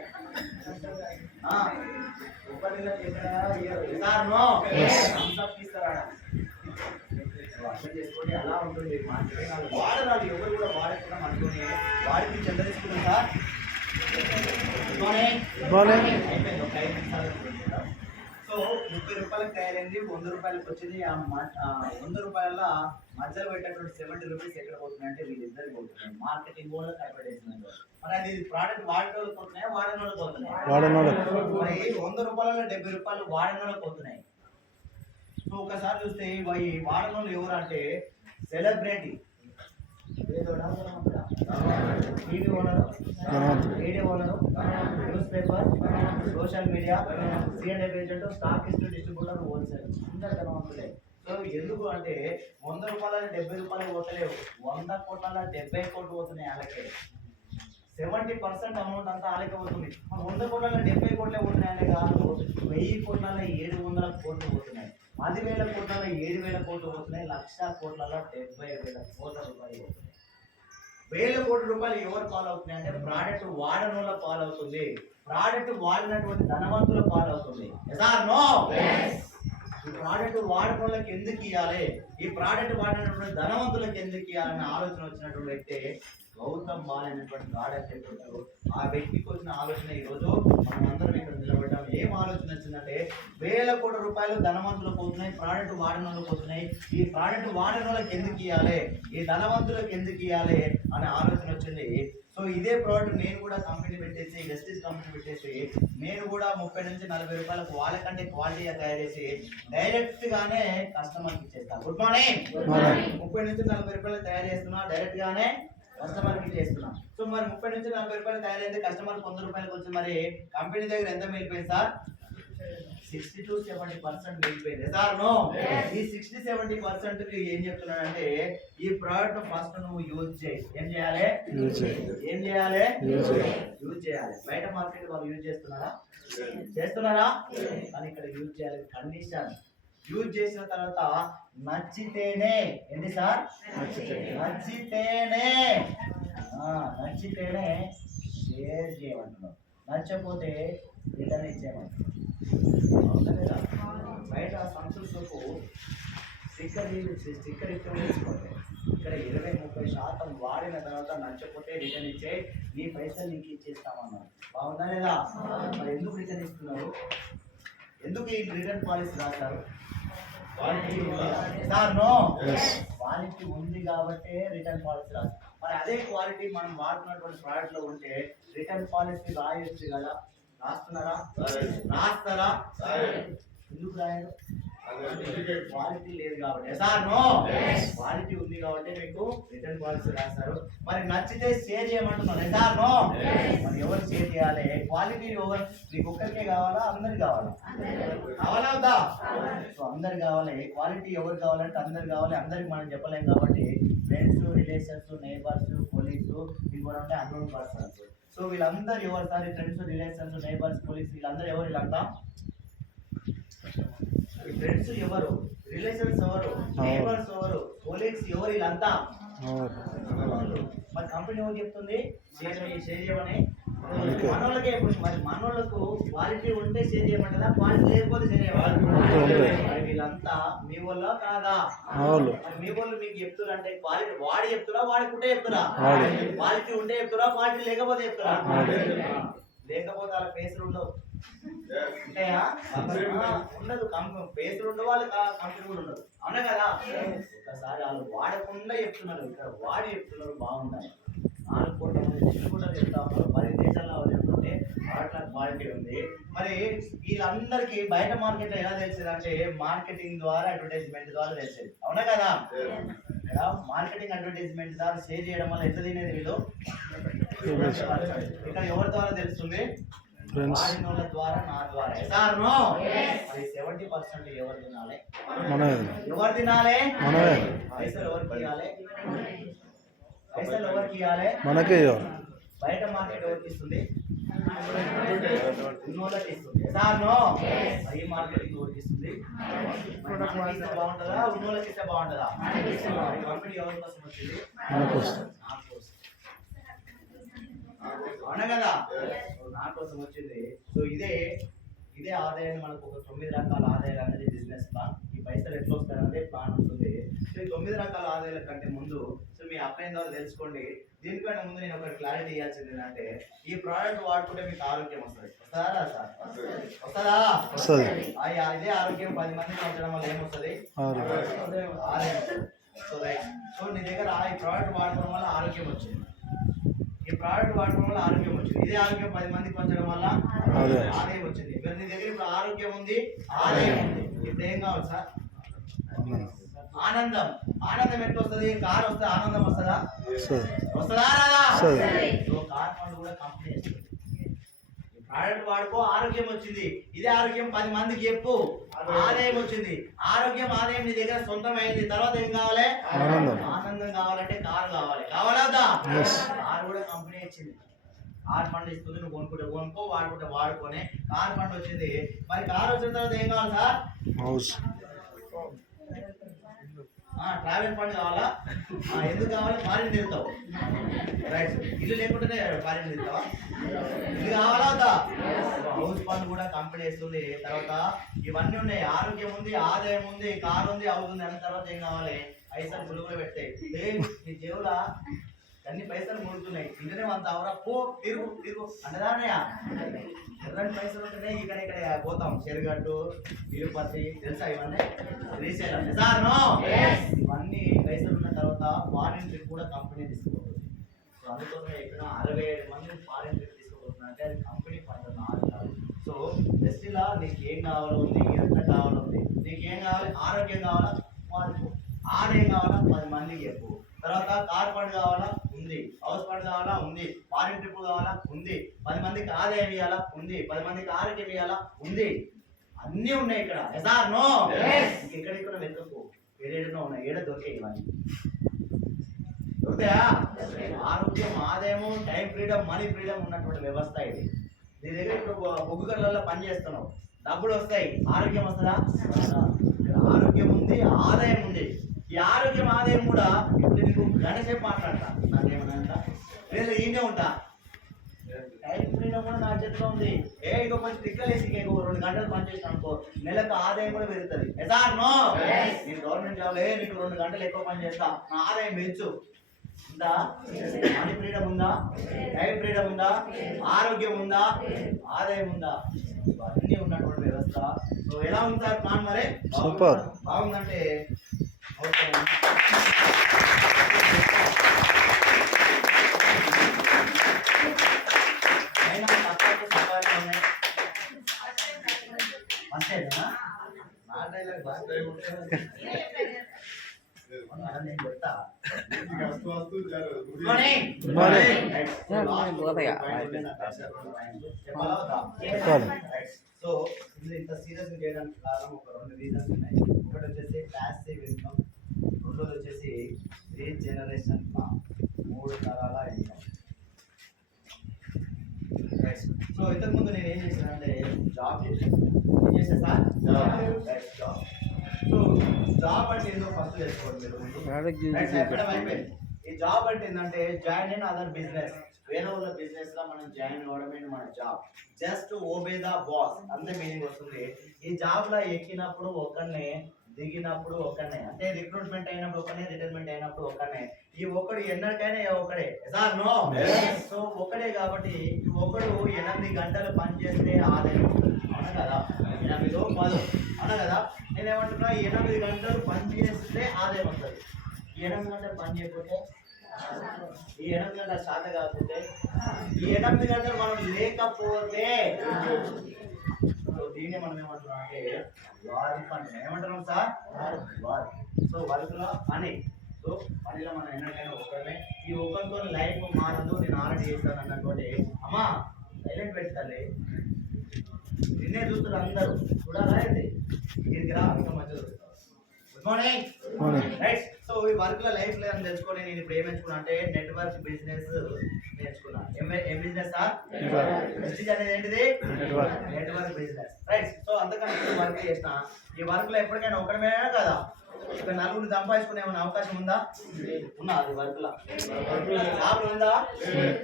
సార్ నో ఇస్తారా అర్థం చేసుకోండి అలా ఉంటుంది మార్కెటింగ్ వాడరాలు ఎవరు కూడా వాడకుండా అనుకుని వాడికి చెంద తీసుకున్నాం సార్ అయిపోయింది ఒక 5 నిమిషాలు సో 30 రూపాయలకు తయారైంది 100 రూపాయలకు వచ్చింది ఆ 100 రూపాయల మధ్యలో పెట్టేటువంటి 70 రూపీస్ ఎక్కడ పోతున్నాయి అంటే వీళ్ళిద్దరికి పోతున్నాయి మార్కెటింగ్ వాళ్ళకి అడ్వర్టైజ్మెంట్ మరి అది ప్రోడక్ట్ వాడిన వాళ్ళకి పోతున్నాయి వాడిన వాళ్ళకి పోతున్నాయి మరి 100 రూపాయలలో 70 రూపాయలు వాడిన వాళ్ళకి పోతున్నాయి సో ఒకసారి చూస్తే ఈ వాడిన వాళ్ళు ఎవరు అంటే celebrity TV owner radio owner news paper social media C and agent stockist distributor wholesale అందరు ధనవంతులే సో ఎందుకు అంటే 100 రూపాయల 70 రూపాయలు పోతలేవు 100 కోట్ల 70 కోట్లు పోతున్నాయి వాళ్ళకే 70% అమౌంట్ అంతా వాళ్ళకే పోతుంది 100 కోట్ల 70 కోట్లే పోతున్నాయి కాదు 1000 కోట్ల 700 కోట్లు పోతున్నాయి 10,000 కోట్ల 7,000 కోట్లు పోతున్నాయి 1,00,000 కోట్ల 70,000 కోట్ల రూపాయలు పోతున్నాయి 1,000 కోట్ల రూపాయలు ఎవరు పాలు అవుతున్నాయి అంటే ప్రోడక్ట్ వాడనోళ్ళ పాలు అవుతుంది ప్రోడక్ట్ వాడినటువంటి ధనవంతుల పాలు అవుతుంది ఈ ప్రోడక్ట్ వాడనోళ్ళకి ఎందుకు ఇవ్వాలి ఈ ప్రోడక్ట్ వాడినటువంటి ధనవంతులకు ఎందుకు ఇవ్వాలన్న ఆలోచన వచ్చినటువంటి వ్యక్తి గౌతమ్ బాల్ అనేటువంటి ప్రోడక్ట్ ఎప్పుడు ఆ వ్యక్తికి వచ్చిన ఆలోచన ఈరోజు మనం అందరం ఇక్కడ నిలబడ్డాం ఏం ఆలోచన వచ్చిందంటే 1,000 కోట్ల రూపాయలు ధనవంతులకు పోతున్నాయి ప్రోడక్ట్ వాడిన వాళ్ళకి పోతున్నాయి ఈ ప్రోడక్ట్ వాడిన వాళ్ళకి ఎందుకు ఇవ్వాలి ఈ ధనవంతులకు ఎందుకు ఇవ్వాలి అనే ఆలోచన వచ్చింది సో ఇదే ప్రోడక్ట్ నేను కూడా కంపెనీ పెట్టేసి వెస్టీజ్ కంపెనీ పెట్టేసి నేను కూడా 30 నుంచి 40 రూపాయలకు వాళ్ళకంటే క్వాలిటీగా తయారు చేసి డైరెక్ట్ గానే కస్టమర్కి ఇచ్చేస్తాను గుడ్ మార్నింగ్ 30 నుంచి 40 రూపాయలు తయారు చేస్తున్నా డైరెక్ట్ గానే కస్టమర్కి చేస్తున్నాం సో మరి 30 నుంచి 40 రూపాయలు తయారైతే కస్టమర్ 100 రూపాయలకు వచ్చి మరి కంపెనీ దగ్గర ఎంత మిగిలిపోయింది సార్ 60 to 70% మిగిలిపోయింది సార్ నో ఈ 60-70% కి ఏం చెప్తున్నానంటే ఈ ప్రోడక్ట్ ఫస్ట్ నువ్వు యూజ్ చేయి ఏం చేయాలి ఏం చేయాలి యూజ్ చేయాలి బయట మార్కెట్ వాళ్ళు యూజ్ చేస్తున్నారా కానీ ఇక్కడ యూజ్ చేయాలి కండిషన్ యూజ్ చేసిన తర్వాత నచ్చితేనే ఏంటి సార్ నచ్చితేనే షేర్ చేయమంటున్నాం నచ్చకపోతే రిటర్న్ ఇచ్చేయమంటున్నాం బయట సంస్థలకు స్టిక్కర్ ఇచ్చుకోండి ఇక్కడ 20-30% వాడిన తర్వాత నచ్చకపోతే రిటర్న్ ఇచ్చే నీ పైసలు నీకు ఇచ్చేస్తామన్నారు బాగుందా లేదా మరి ఎందుకు రిటర్న్ ఇస్తున్నారు ఎందుకు ఈ రిటర్న్ పాలసీ రాశారు క్వాలిటీ ఉంది కాబట్టి రిటర్న్ పాలసీ రాస్తారు మరి అదే క్వాలిటీ మనం వాడుతున్నటువంటి ప్రోడక్ట్ లో ఉంటే రిటర్న్ పాలసీ రాయొచ్చు కదా రాస్తారా ఎందుకు రాయరు క్వాలిటీ లేదు కాబట్టి క్వాలిటీ ఉంది కాబట్టి మీకు రిటర్న్ పాలసీ రాస్తారు మరి నచ్చితే షేర్ చేయమంటున్నారు మరి ఎవరు షేర్ చేయాలి క్వాలిటీ ఎవరు మీకు ఒక్కరికే కావాలా అందరికి కావాలా వద్దా సో అందరు కావాలి క్వాలిటీ ఎవరు కావాలంటే అందరు కావాలి అందరికి మనం చెప్పలేం కాబట్టి ఫ్రెండ్స్ రిలేషన్స్ నైబర్స్ పోలీసు ఇవి కూడా ఉంటాయి అన్నోన్ పర్సన్స్ సో వీళ్ళందరూ ఎవరు sir friends relations neighbours police వీళ్ళందరూ ఎవరు వీళ్ళంతా ఫ్రెండ్స్ ఎవరు రిలేషన్స్ ఎవరు నైబర్స్ ఎవరు కొలీగ్స్ ఎవరు వీళ్ళంతా మరి కంపెనీ ఎవరు చెప్తుంది షేర్ చేయమని మనోళ్ళకే మరి మనోళ్ళకు క్వాలిటీ ఉంటే షేర్ చేయమంటారా క్వాలిటీ లేకపోతే షేర్ చేయమని వీళ్ళంతా మీ వల్ల కాదా మీ వాళ్ళు మీకు చెప్తున్నారు అంటే క్వాలిటీ వాడి చెప్తురా వాడుకుంటే చెప్తురా క్వాలిటీ ఉంటే చెప్తురా క్వాలిటీ లేకపోతే చెప్తురా లేకపోతే వాళ్ళ ఫేసులు ఉండవు ఉంటాయా ఉండదు ఫేసులు ఉండవు వాళ్ళు కంపెనీ కూడా ఉండదు అవునా కదా ఒకసారి వాళ్ళు వాడకుండా చెప్తున్నారు ఇక్కడ వాడి చెప్తున్నారు బాగుండాలి 4 కోట్ల మంది డిస్ట్రిబ్యూటర్ చెప్తా ఉన్నారు 10 దేశాల్లో వాళ్ళు చెప్తుంటే వాటిలో క్వాలిటీ ఉంది మరి వీళ్ళందరికీ బయట మార్కెట్లో ఎలా తెలిసేది అంటే మార్కెటింగ్ ద్వారా అడ్వర్టైజ్మెంట్ ద్వారా తెలిసేది అవునా కదా ఇక్కడ మార్కెటింగ్ అడ్వర్టైజ్మెంట్ ద్వారా షేర్ చేయడం వల్ల ఎంత తినేది వీళ్ళు ఇక్కడ ఎవరి ద్వారా తెలుస్తుంది వాడినోళ్ళ ద్వారా నా ద్వారా ఎసార్నో మరి 70% ఎవరు తినాలి ఎవరు తినాలి పైసలు ఎవరికి ఇవ్వాలి పైసలు ఎవరికి ఇవ్వాలి మనకే బయట మార్కెట్ ఎవరికి ఇస్తుంది ఉన్నోళ్ళకి ఇస్తుంది ఎసార్నో ఈ మార్కెటింగ్ ఎవరికి ఇస్తుంది బాగుంటుందా ఉన్నోళ్ళకి ఇస్తే బాగుంటుందా కంపెనీ ఎవరి కోసం వచ్చింది అవునా కదా నా కోసం వచ్చింది. సో ఇదే ఆదాయాన్ని మనకు ఒక 9 రకాల ఆదాయాలు అనేది బిజినెస్ ప్లాన్. ఈ పైసలు ఎట్లా వస్తాయనేది ప్లాన్ ఉంటుంది. సో ఈ 9 రకాల ఆదాయాల కంటే ముందు సో మీ అప్లైన్ ద్వారా తెలుసుకోండి. దీనికంటే ముందు నేను ఒక క్లారిటీ ఇవ్వాల్సింది ఏంటంటే ఈ ప్రోడక్ట్ వాడుకుంటే మీకు ఆరోగ్యం వస్తుంది. వస్తుందా సార్? వస్తుందా? ఇదే ఆరోగ్యం 10 మందికి ఉంచడం వల్ల ఏమొస్తుంది? ఆరోగ్యం. So right. సో నీ దగ్గర ఈ ప్రోడక్ట్ వాడుకోవడం వల్ల ఆరోగ్యం వచ్చింది. ఈ ప్రోడక్ట్ వాడటం వల్ల ఆరోగ్యం వచ్చింది. ఇదే ఆరోగ్యం 10 మందికి పంచడం వల్ల ఆదాయం వచ్చింది. మీరు నీ దగ్గర ఇప్పుడు ఆరోగ్యం ఉంది, ఆదాయం ఉంది. ఇప్పుడు ఏం కావాలి సార్? ఆనందం. ఆనందం ఎట్లా వస్తుంది? కార్ వస్తే ఆనందం వస్తుందా? వస్తుందా రాదా? కార్ ఫండ్ కూడా కంపెనీ వస్తుంది. ప్రోడక్ట్ వాడుకో, ఆరోగ్యం వచ్చింది. ఇదే ఆరోగ్యం 10 మందికి చెప్పు, ఆదాయం వచ్చింది. ఆరోగ్యం ఆదాయం నీ దగ్గర సొంతం అయింది. తర్వాత ఏం కావాలి? ఆనందం కావాలంటే కారు కావాలి. కావాలదా? కారు కూడా కంపెనీ ఇచ్చింది. కార్ ఫండ్ ఇస్తుంది. నువ్వు కొనుక్కుంటే కొనుక్కో, వాడుకుంటే వాడుకొని కార్ ఫండ్ వచ్చింది. మరి కార్ వచ్చిన తర్వాత ఏం కావాలి సార్? ట్రావెల్ ఫండ్ కావాలా? ఎందుకు కావాలి? ఫారిన్ తిరుగుతావు. రైట్. ఇల్లు లేకుంటేనే ఫారిన్ తిరుగుతావా? ఇల్లు కావాలా వద్దా? హౌస్ ఫండ్ కూడా కంపెనీ ఇస్తుంది. తర్వాత ఇవన్నీ ఉన్నాయి. ఆరోగ్యం ఉంది, ఆదాయం ఉంది, కారు ఉంది, హౌస్ ఉంది. అన్న తర్వాత ఏం కావాలి? పైసలు ములుగులో పెడతాయి. నీ జేబులా అన్ని పైసలు ములుగుతున్నాయి. ఇంటనే అంత అవరా పో తిరుగు తిరుగు అన్నదానయ్య. ఎలాంటి పైసలు ఉంటున్నాయి? ఇక్కడ పోతాం. చెరుగట్టు, తిరుపతి, తెలుసా ఇవన్నీ? రీసేలర్. ఇవన్నీ పైసలు ఉన్న తర్వాత ఫారిన్ ట్రిప్ కూడా కంపెనీ తీసుకుపోతుంది. సో అందుకోసమే ఇక్కడ 67 మంది ఫారిన్ ట్రిప్ తీసుకుపోతున్నా అంటే అది కంపెనీ ఫండ్ కాదు. సో జస్ట్ ఇలా నీకు ఏం కావాలో ఉంది, ఎంత కావాలో ఉంది. నీకు ఏం కావాలి? ఆరోగ్యం కావాలా? వాడుకో. ఆదాయం కావాలా? 10 మందికి చెప్పు. తర్వాత కార్ ఫండ్ కావాలా? ఉంది. హౌస్ ఫండ్ కావాలా? ఉంది. ఫారిన్ ట్రిప్ కావాలా? ఉంది. 10 మందికి ఆదాయం ఇవ్వాలా? ఉంది. 10 మందికి ఆరోగ్యం ఇవ్వాలా? ఉంది. అన్నీ ఉన్నాయి ఇక్కడ. ఎసార్ నో ఎక్కడెక్కడ వెతుకు ఏడేడునో ఉన్నాయి. ఏడ దొరికాయి ఇవన్నీ దొరుకుతాయా? ఆరోగ్యం, ఆదాయము, టైం ఫ్రీడమ్, మనీ ఫ్రీడమ్ ఉన్నటువంటి వ్యవస్థ ఇది. నీ దగ్గర ఇప్పుడు బొగ్గు గట్లలో పని చేస్తున్నావు, డబ్బులు వస్తాయి. ఆరోగ్యం వస్తుందా? ఆరోగ్యం ఉంది, ఆదాయం ఉంది. ఈ ఆరోగ్యం ఆదాయం కూడా ఇప్పుడు నీకు గంట సేపు మాట్లాడతా. నాకేమన్నా లేదు ఈయనే ఉంటా. టైం ఫ్రీడమ్ కూడా నా చేతిలో ఉంది. ఇక కొంచెం తిక్కలేసి 2 గంటలు పనిచేసిన అనుకో, నెలకు ఆదాయం కూడా పెరుగుతుంది. ఎసార్ నో నేను గవర్నమెంట్ జాబ్ నీకు 2 గంటలు ఎక్కువ పని చేస్తా, నా ఆదాయం పెంచు. ఉందా? మనీ ఫ్రీడమ్ ఉందా? టైం ఫ్రీడమ్ ఉందా? ఆరోగ్యం ఉందా? ఆదాయం ఉందా? ఇవన్నీ ఉన్నటువంటి వ్యవస్థ. సో ఎలా ఉంది సార్ ప్లాన్? మరి సూపర్ బాగుందంటే ఓకే. అయినా తక్కువ సవాళ్ళు ఉన్నాయి. అంతేనా? నా డైలాగ్ నేను చెప్తా. సో ఇంత సీరియస్ చేయడానికి కారణం ఒక 2 రీజన్స్ ఉన్నాయి. ఒకటి వచ్చేసి ప్యాసివ్ ఇన్కమ్, రెండోది వచ్చేసి రీజనరేషన్ ప్లాన్, 3 తరాల ఇన్కమ్. సో ఇంతకుముందు నేను ఏం చేశానంటే జాబ్ చేశాను. ఏం చేసా సార్? జాబ్. సో జాబ్ అంటే ఏందో ఫస్ట్ తెలుసుకోండి మీరు. ఈ జాబ్ అంటే ఏంటంటే జాయిన్ ఇన్ అదర్ బిజినెస్. వేరే వాళ్ళ బిజినెస్ లో మనం జాయిన్ అవ్వడమే మన job. Just obey the boss అంతే మీనింగ్ వస్తుంది. ఈ జాబ్ లో ఎక్కినప్పుడు ఒకనే, దిగినప్పుడు ఒకనే. అంటే రిక్రూట్మెంట్ అయినప్పుడు ఒకనే, రిటైర్మెంట్ అయినప్పుడు ఒకనే. ఈ ఒకడు ఎన్నటికైనా ఒకడే. Sir no. సో ఒకడే కాబట్టి ఒకడు 8 గంటలు పని చేస్తే ఆదాయం అవునా కదా? 8 10 అవునా కదా? నేనేమంటున్నా, 8 గంటలు పని చేస్తే ఆదాయం వస్తుంది. 8 గంటలు పని చేయకపోతే, ఈ 8 గంటల శాత కాకపోతే, ఈ 8 గంటలు మనం లేకపోతే దీన్ని మనం ఏమంటున్నాం అంటే వర్క్ అంటున్నాం. ఏమంటున్నాం సార్? వర్క్. సో వర్క్ లో పని. సో పనిలో మనం ఎన్నైనా ఒకరమే. ఈ ఒకరితో లైఫ్ మారదు, నేను ఆల్రెడీ చేస్తాను అన్నటువంటి అమ్మా సైలెంట్ పెట్టాలి. నిన్నే చూస్తారు అందరూ, చూడాలా ఇది దీనికి రా ఇంకా మంచిగా చూస్తారు. Good morning right. సో ఈ వర్క్ లో లైఫ్ లేదని తెలుసుకొని నేను ఇప్పుడు ఏం నేర్చుకున్నా అంటే నెట్వర్క్ బిజినెస్ నేర్చుకున్నా. ఏం బిజినెస్ సార్? బిజినెస్ అనేది ఏంటిది? Network business right. సో అంతకన్నా వర్క్ చేసిన ఈ వర్క్ లో ఎప్పటికైనా ఒకటమే కదా, ఇక నలుగురు సంపాదించుకునే ఏమైనా అవకాశం ఉందా? ఉన్నా అది వర్క్ లో జాబ్ ఉందా?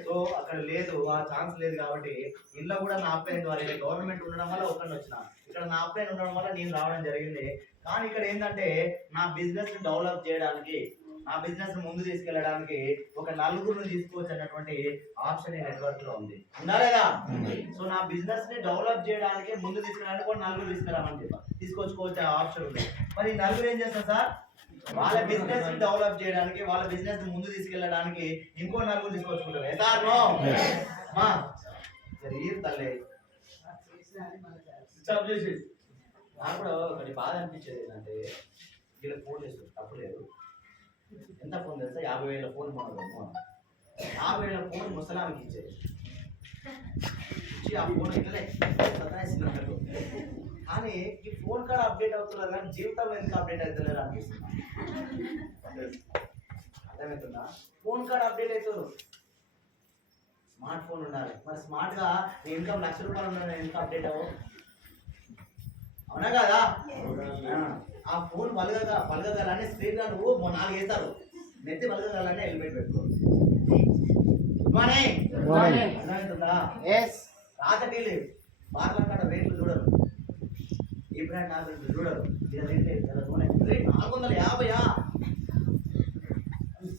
సో అక్కడ లేదు, ఆ ఛాన్స్ లేదు. కాబట్టి ఇంట్లో కూడా నా అప్లైన్ ద్వారా గవర్నమెంట్ ఉండడం వల్ల ఒక్కడిని వచ్చిన, ఇక్కడ నా అప్లైన్ ఉండడం వల్ల నేను రావడం జరిగింది. కానీ ఇక్కడ ఏంటంటే నా బిజినెస్ ని డెవలప్ చేయడానికి, నా బిజినెస్ ని ముందు తీసుకెళ్ళడానికి ఒక నలుగురిని తీసుకోవచ్చు అన్నటువంటి ఆప్షన్ ఈ నెట్వర్క్ లో ఉంది. ఉందా లేదా? సో నా బిజినెస్ ని డెవలప్ చేయడానికి ముందు తీసుకెళ్ళడానికి కూడా నలుగురు తీసుకురామని తీసుకొచ్చుకోవచ్చు ఆప్షన్ ఉంది. మరి ఈ నలుగురు ఏం చేస్తారు సార్? వాళ్ళ బిజినెస్ ని డెవలప్ చేయడానికి, వాళ్ళ బిజినెస్ ని ముందు తీసుకెళ్ళడానికి ఇంకో నలుగురు తీసుకొచ్చుకుంటారు. తల్లి నాకు కూడా ఒకటి బాధ అనిపించేది ఏంటంటే, వీళ్ళకి ఫోన్ చేస్తారు తప్పులేదు. ఎంత ఫోన్ తెలుసా? 50,000 ఫోన్ కొనదు. 50,000 ఫోన్ ముసలానికి ఇచ్చేది. ఇచ్చి ఆ ఫోన్ ఇట్లనే సతాయిస్తున్నట్టు. కానీ ఈ ఫోన్ కార్డ్ అప్డేట్ అవుతున్నారు కానీ జీవితంలో ఎందుకు అప్డేట్ అవుతలేరు అనిపిస్తుంది. అర్థమవుతుందా? ఫోన్ కార్డ్ అప్డేట్ అవుతారు, స్మార్ట్ ఫోన్ ఉండాలి. మరి స్మార్ట్ గా నీ ఇన్కమ్ ₹1,00,000 ఉండాలి, ఎందుకు అప్డేట్ అవ్వవు? అవునా కదా? ఆ ఫోన్ పలగగాలని స్క్రీన్ గా నువ్వు 4 వేస్తారు, నెత్తి పలగగాలని హెల్మెట్ పెట్టుకో. అర్థమవుతుందా? రాతటీలు బార్ల కాడ రేట్లు చూడరు, ఈ బ్రాండ్ నా బ్రాండ్ చూడరు. రేట్ 450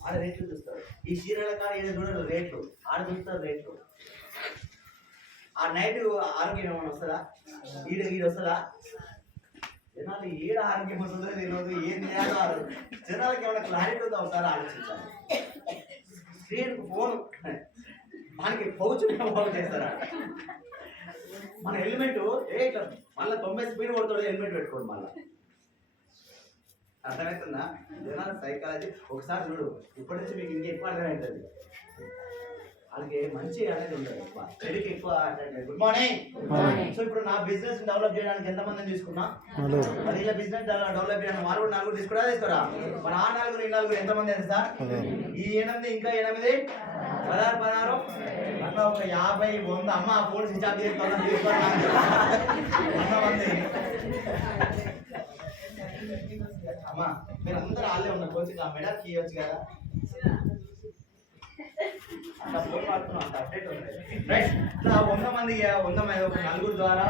ఆడ రేట్లు చూస్తారు. ఈ చీరల కాడ ఏదో చూడరు, రేట్లు ఆడ చూస్తారు రేట్లు. ఆ నైట్ ఆరోగ్యం ఏమైనా వస్తుందా? ఈడ వస్తుందా? జనాలు ఏడ ఆరోగ్యం వస్తుందో తెలియదు, ఏం చేయాలో జనాలకి ఏమైనా క్లారిటీ ఉందో ఒకసారి ఆలోచించాలి. స్క్రీన్ ఫోన్ మనకి పౌచ్ చేస్తారా? మన హెల్మెట్ మళ్ళీ 90 స్పీడ్ కొడతాడు, హెల్మెట్ పెట్టుకోండి మళ్ళీ. అర్థమవుతుందా? జనాల సైకాలజీ ఒకసారి చూడు, ఇప్పటి నుంచి మీకు ఇంకా ఎక్కువ అర్థమవుతుంది. వాళ్ళకి మంచి అనేది ఉండదు, చెడుకి ఎక్కువ. Good morning. సో ఇప్పుడు నా బిజినెస్ డెవలప్ చేయడానికి ఎంతమందిని తీసుకున్నా? మరి ఇలా బిజినెస్ డెవలప్ చేయడానికి వాళ్ళు కూడా 4 తీసుకురా. మరి ఆ 4 ఈ 4 ఎంతమంది ఎంత సార్? ఈ 8 ఇంకా 8 16 అట్లా ఒక 50 100. అమ్మ ఫోన్ స్విచ్ ఆఫ్ చేసుకోవాలి 100 మంది. అమ్మా మీరు అందరూ వాళ్ళే ఉన్నారు, కొంచెం ఆ మెడల్ తీయవచ్చు కదా. అంత ఫోన్ వాడుతున్నాం, అంత అప్డేట్ ఉంది రైట్. 100 మంది ఒక 4 ద్వారా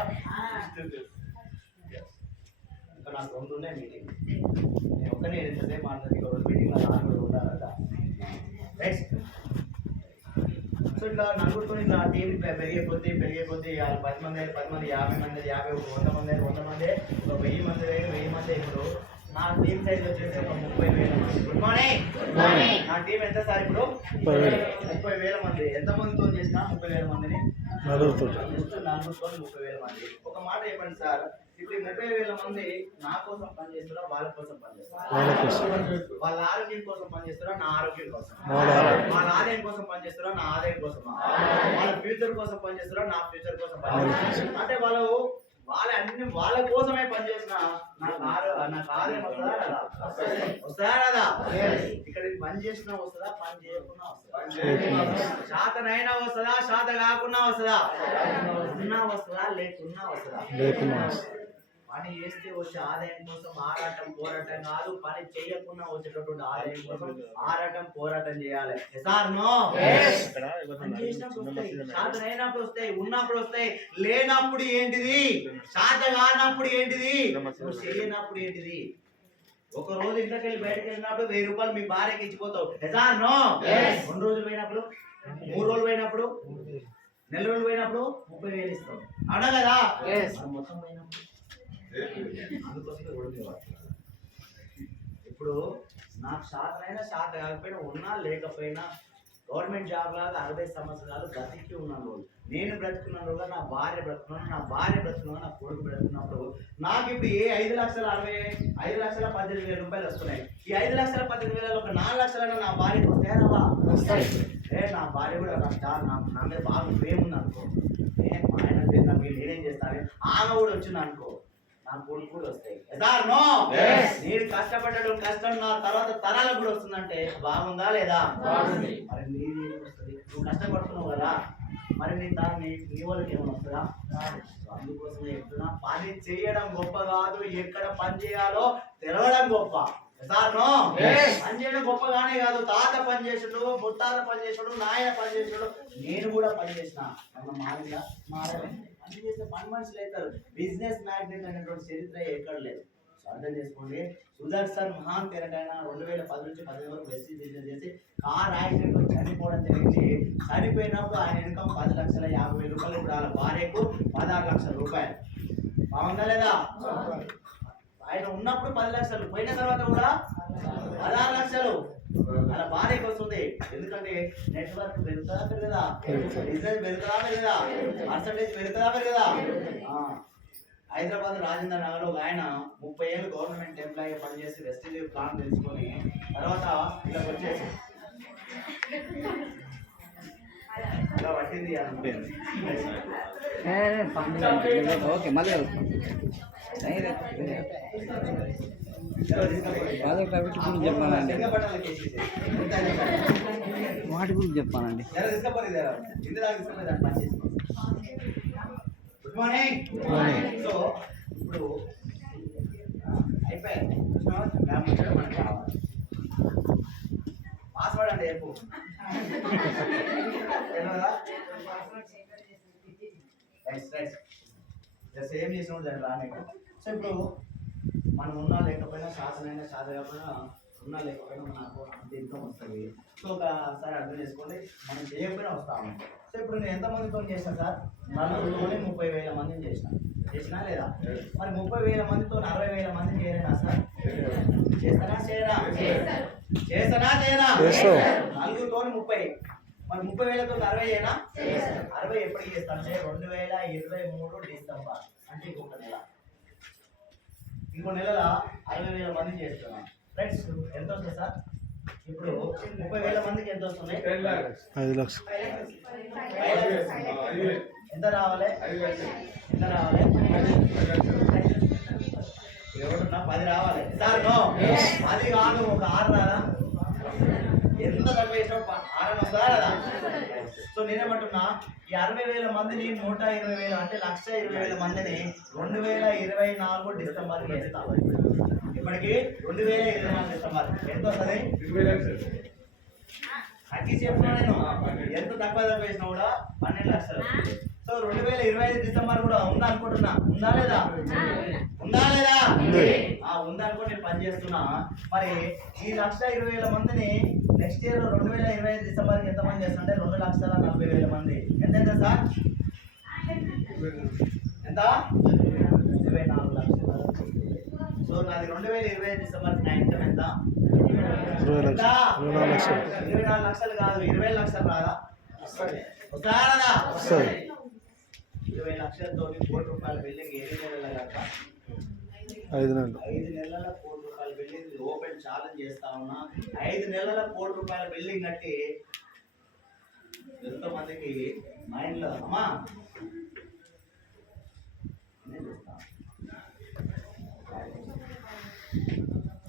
ఇంకా నాకు 2 ఉన్నాయి మీటింగ్. నేను ఒక్కనే ఎంతసేపు మాట్లాడి ఒక మీటింగ్ ఉండాలంట రైట్. సో ఇట్లా 4 ఇట్లా టీవీ పెరిగిపోతే 10 మంది 50 మంది 50 100 మంది 100 మంది 1000 మంది 1000 మంది. ఇప్పుడు నా టీమ్ సైజ్ వచ్చేసి ఒక 30,000 మంది. Good morning. నా టీం ఎంత సార్? ఇప్పుడు 30,000 మంది. ఎంతమందితో చేసినా 30,000 మందిని 4తో 30,000 మంది. ఒక మాట చెప్పండి సార్, ఇప్పుడు 30,000 మంది నా కోసం పనిచేస్తారా, వాళ్ళ కోసం పనిచేస్తారా? వాళ్ళ ఆరోగ్యం కోసం పనిచేస్తారా, నా ఆరోగ్యం కోసం? వాళ్ళ ఆదాయం కోసం పనిచేస్తారా, నా ఆదాయం కోసం? వాళ్ళ ఫ్యూచర్ కోసం పనిచేస్తారా, నా ఫ్యూచర్ కోసం పనిచేస్తారా? అంటే వాళ్ళ కోసమే పనిచేసిన నాకు ఆదాయం వస్తుందా కదా? వస్తుందా కదా? ఇక్కడ పని చేసినా వస్తుందా, పని చేయకుండా వస్తుందా? శాతనైనా వస్తుందా, శాత కాకుండా వస్తుందా? ఉన్నా వస్తుందా, లేకున్నా వస్తుందా? పని చేస్తే వచ్చే ఆదాయం కోసం ఆరాటం పోరాటం కాదు, పని చేయకుండా వచ్చేటటువంటి ఆదాయం కోసం ఆరాటం పోరాటం చేయాలి. శాతనైనప్పుడు వస్తాయి, ఉన్నప్పుడు వస్తాయి, లేనప్పుడు ఏంటిది? శాత కానప్పుడు ఏంటిది? చేయనప్పుడు ఏంటిది? ఒక రోజు ఇంట్లోకి వెళ్ళి బయటకు వెళ్ళినప్పుడు 1000 రూపాయలు మీ భార్యకి ఇచ్చిపోతావు. 2 రోజులు పోయినప్పుడు, 3 రోజులు పోయినప్పుడు, నెల రోజులు పోయినప్పుడు 30,000 ఇస్తావు. అవునా కదా? మొత్తం పోయినప్పుడు అందుకోసమే. ఇప్పుడు నాకు శాతనైనా శాత కాకపోయినా, ఉన్నా లేకపోయినా గవర్నమెంట్ జాబ్ లాగా 60 సంవత్సరాలు బ్రతికి ఉన్నాను. నేను బ్రతుకున్నాను, నా భార్య బ్రతుకున్నాను, నా భార్య బ్రతుకున్నాను, నా కొడుకు బ్రతుకున్నప్పుడు నాకు ఇప్పుడు ఏ 5,18,000 రూపాయలు వస్తున్నాయి. ఈ 5,18,000 ఒక 4 లక్షలైనా నా భార్యకు వస్తాయా? నా భార్య కూడా నా మీద బాగా ప్రేమ ఉంది అనుకో, మా ఆయన మీరు నేనేం చేస్తాను, ఆమె కూడా వచ్చింది అనుకో, నా కొడుకు కూడా వస్తాయి. నేను కష్టపడ్డడం కష్టం నా తర్వాత తరాలకు కూడా వస్తుందంటే బాగుందా లేదా? మరి నీది వస్తుంది, నువ్వు కష్టపడుతున్నావు కదా, మరి నీ వాళ్ళకి ఏమైనా వస్తుందా? అందుకోసం చెప్తున్నా, పని చేయడం గొప్ప కాదు, ఎక్కడ పని చేయాలో తెలవడం గొప్ప. పని చేయడం గొప్పగానే కాదు, తాత పని చేసాడు, ముత్తాత పని చేసాడు, నాయన పని చేసాడు, నేను కూడా పని చేసిన. మారిందా? పని చేస్తే పని మనుషులు అవుతారు. బిజినెస్ మ్యాగ్నెట్ అనేటువంటి చరిత్ర ఎక్కడ లేదు. అర్థం చేసుకోండి. సుదర్శన్ మహాన్ తెరటైన 2010 నుంచి 15 వరకు వెస్టీ బిజినెస్ చేసి కార్ యాక్సిడెంట్ లో చనిపోవడం జరిగింది. చనిపోయినప్పుడు ఆయన ఇన్కమ్ 10,50,000 రూపాయలు. ఇప్పుడు వాళ్ళ భార్యకు 16 లక్షల రూపాయలు. బాగుందా లేదా? ఆయన ఉన్నప్పుడు 10 లక్షలు, పోయిన తర్వాత కూడా 16 లక్షలు అలా భార్యకు వస్తుంది. ఎందుకంటే నెట్వర్క్ పెరుగుతుందా పెరగదా? బిజినెస్ పెరుగుతుందా పెరగదా? పర్సంటేజ్ పెరుగుతుందా పెరగదా? హైదరాబాద్ రాజేంద్ర నగర్ ఒక ఆయన 30 ఏళ్ళు గవర్నమెంట్ ఎంప్లాయీ పనిచేసి వెస్ట్ లీవ్ ప్లాన్ తెలుసుకొని తర్వాత ఇలా వచ్చేసి ఇలా పట్టింది ఓకే మళ్ళీ చెప్పానండి, వాటి గురించి చెప్పానండి. Good morning. సో ఇప్పుడు అయిపోయింది, మనకి కావాలి పాస్వర్డ్ అంటే రేపు సేమ్ చేసినప్పుడు దాన్ని రానే. సో ఇప్పుడు మనం ఉన్నా లేకపోయినా శాతనైనా శాత కాకపోయినా ఉన్నా లేకపోయినా మనకు అంత ఇన్కమ్ వస్తుంది. సో ఒకసారి అర్థం చేసుకోండి, మనం చేయకపోయినా వస్తాము. సో ఇప్పుడు నేను ఎంతమందితో చేసిన సార్? 30,000 మందిని చేసినా లేదా? మరి 30,000 మందితో 40,000 మందిని చేయలేనా సార్? చేస్తానా చేయరా? చేస్తానా చేయరా? నలుగురితో 30, మరి 30,000తో 60 అయినా 60 ఎప్పటికి చేస్తాను అంటే 2023 డిసెంబర్ అంటే ఇంకొక నెల. ఇంకో నెలలో 60,000 మందిని చేస్తున్నాం. ఫ్రెండ్స్ ఎంత వస్తుంది సార్? ఇప్పుడు 30,000 మందికి ఎంత వస్తుంది? 5 లక్షలు. ఎంత రావాలి? ఎంత రావాలి? ఎవరున్నా 10 రావాలి సార్. 10 కాదు, ఒక 6 రాదా? ఎంత తక్కువ చేసినా 6 వస్తుందా కదా? సో నేనేమంటున్నా, ఈ 60,000 మందిని 120,000 అంటే 1,20,000 మందిని 2024 డిసెంబర్కి వేస్తాం. ఇప్పటికి 2024 డిసెంబర్ ఎంత వస్తుంది? 20 లక్షలు. అట్టి చెప్తున్నా నేను, ఎంత తక్కువ వేసినా కూడా 12 లక్షలు. సో 2025 డిసెంబర్ కూడా ఉందా అనుకుంటున్నా, ఉందా లేదా? ఉందా లేదా? ఉందా అనుకో, నేను పని చేస్తున్నా. మరి ఈ 1,20,000 మందిని నెక్స్ట్ ఇయర్ 2025 డిసెంబర్కి ఎంత మంది చేస్తా అంటే 2,40,000 మంది. ఎంత సార్? ఎంత? 24 లక్షలు. సో నాది 2025 డిసెంబర్ నా ఇన్కమ్ ఎంత? 24 లక్షలు. 24 లక్షలు కాదు, 20 లక్షలు రాదా? వస్తారా? 20 లక్షలతో 1 కోటి రూపాయల బిల్డింగ్ 7 నెలల దాకా 5 నెలలు 5 నెలల 1 కోటి రూపాయల బిల్డింగ్ ఓపెన్ ఛాలెంజ్ చేస్తా ఉన్నా. 5 నెలల 1 కోటి రూపాయల బిల్డింగ్ కట్టి ఎంతో మందికి మైండ్లో అమ్మా నేను చూస్తాను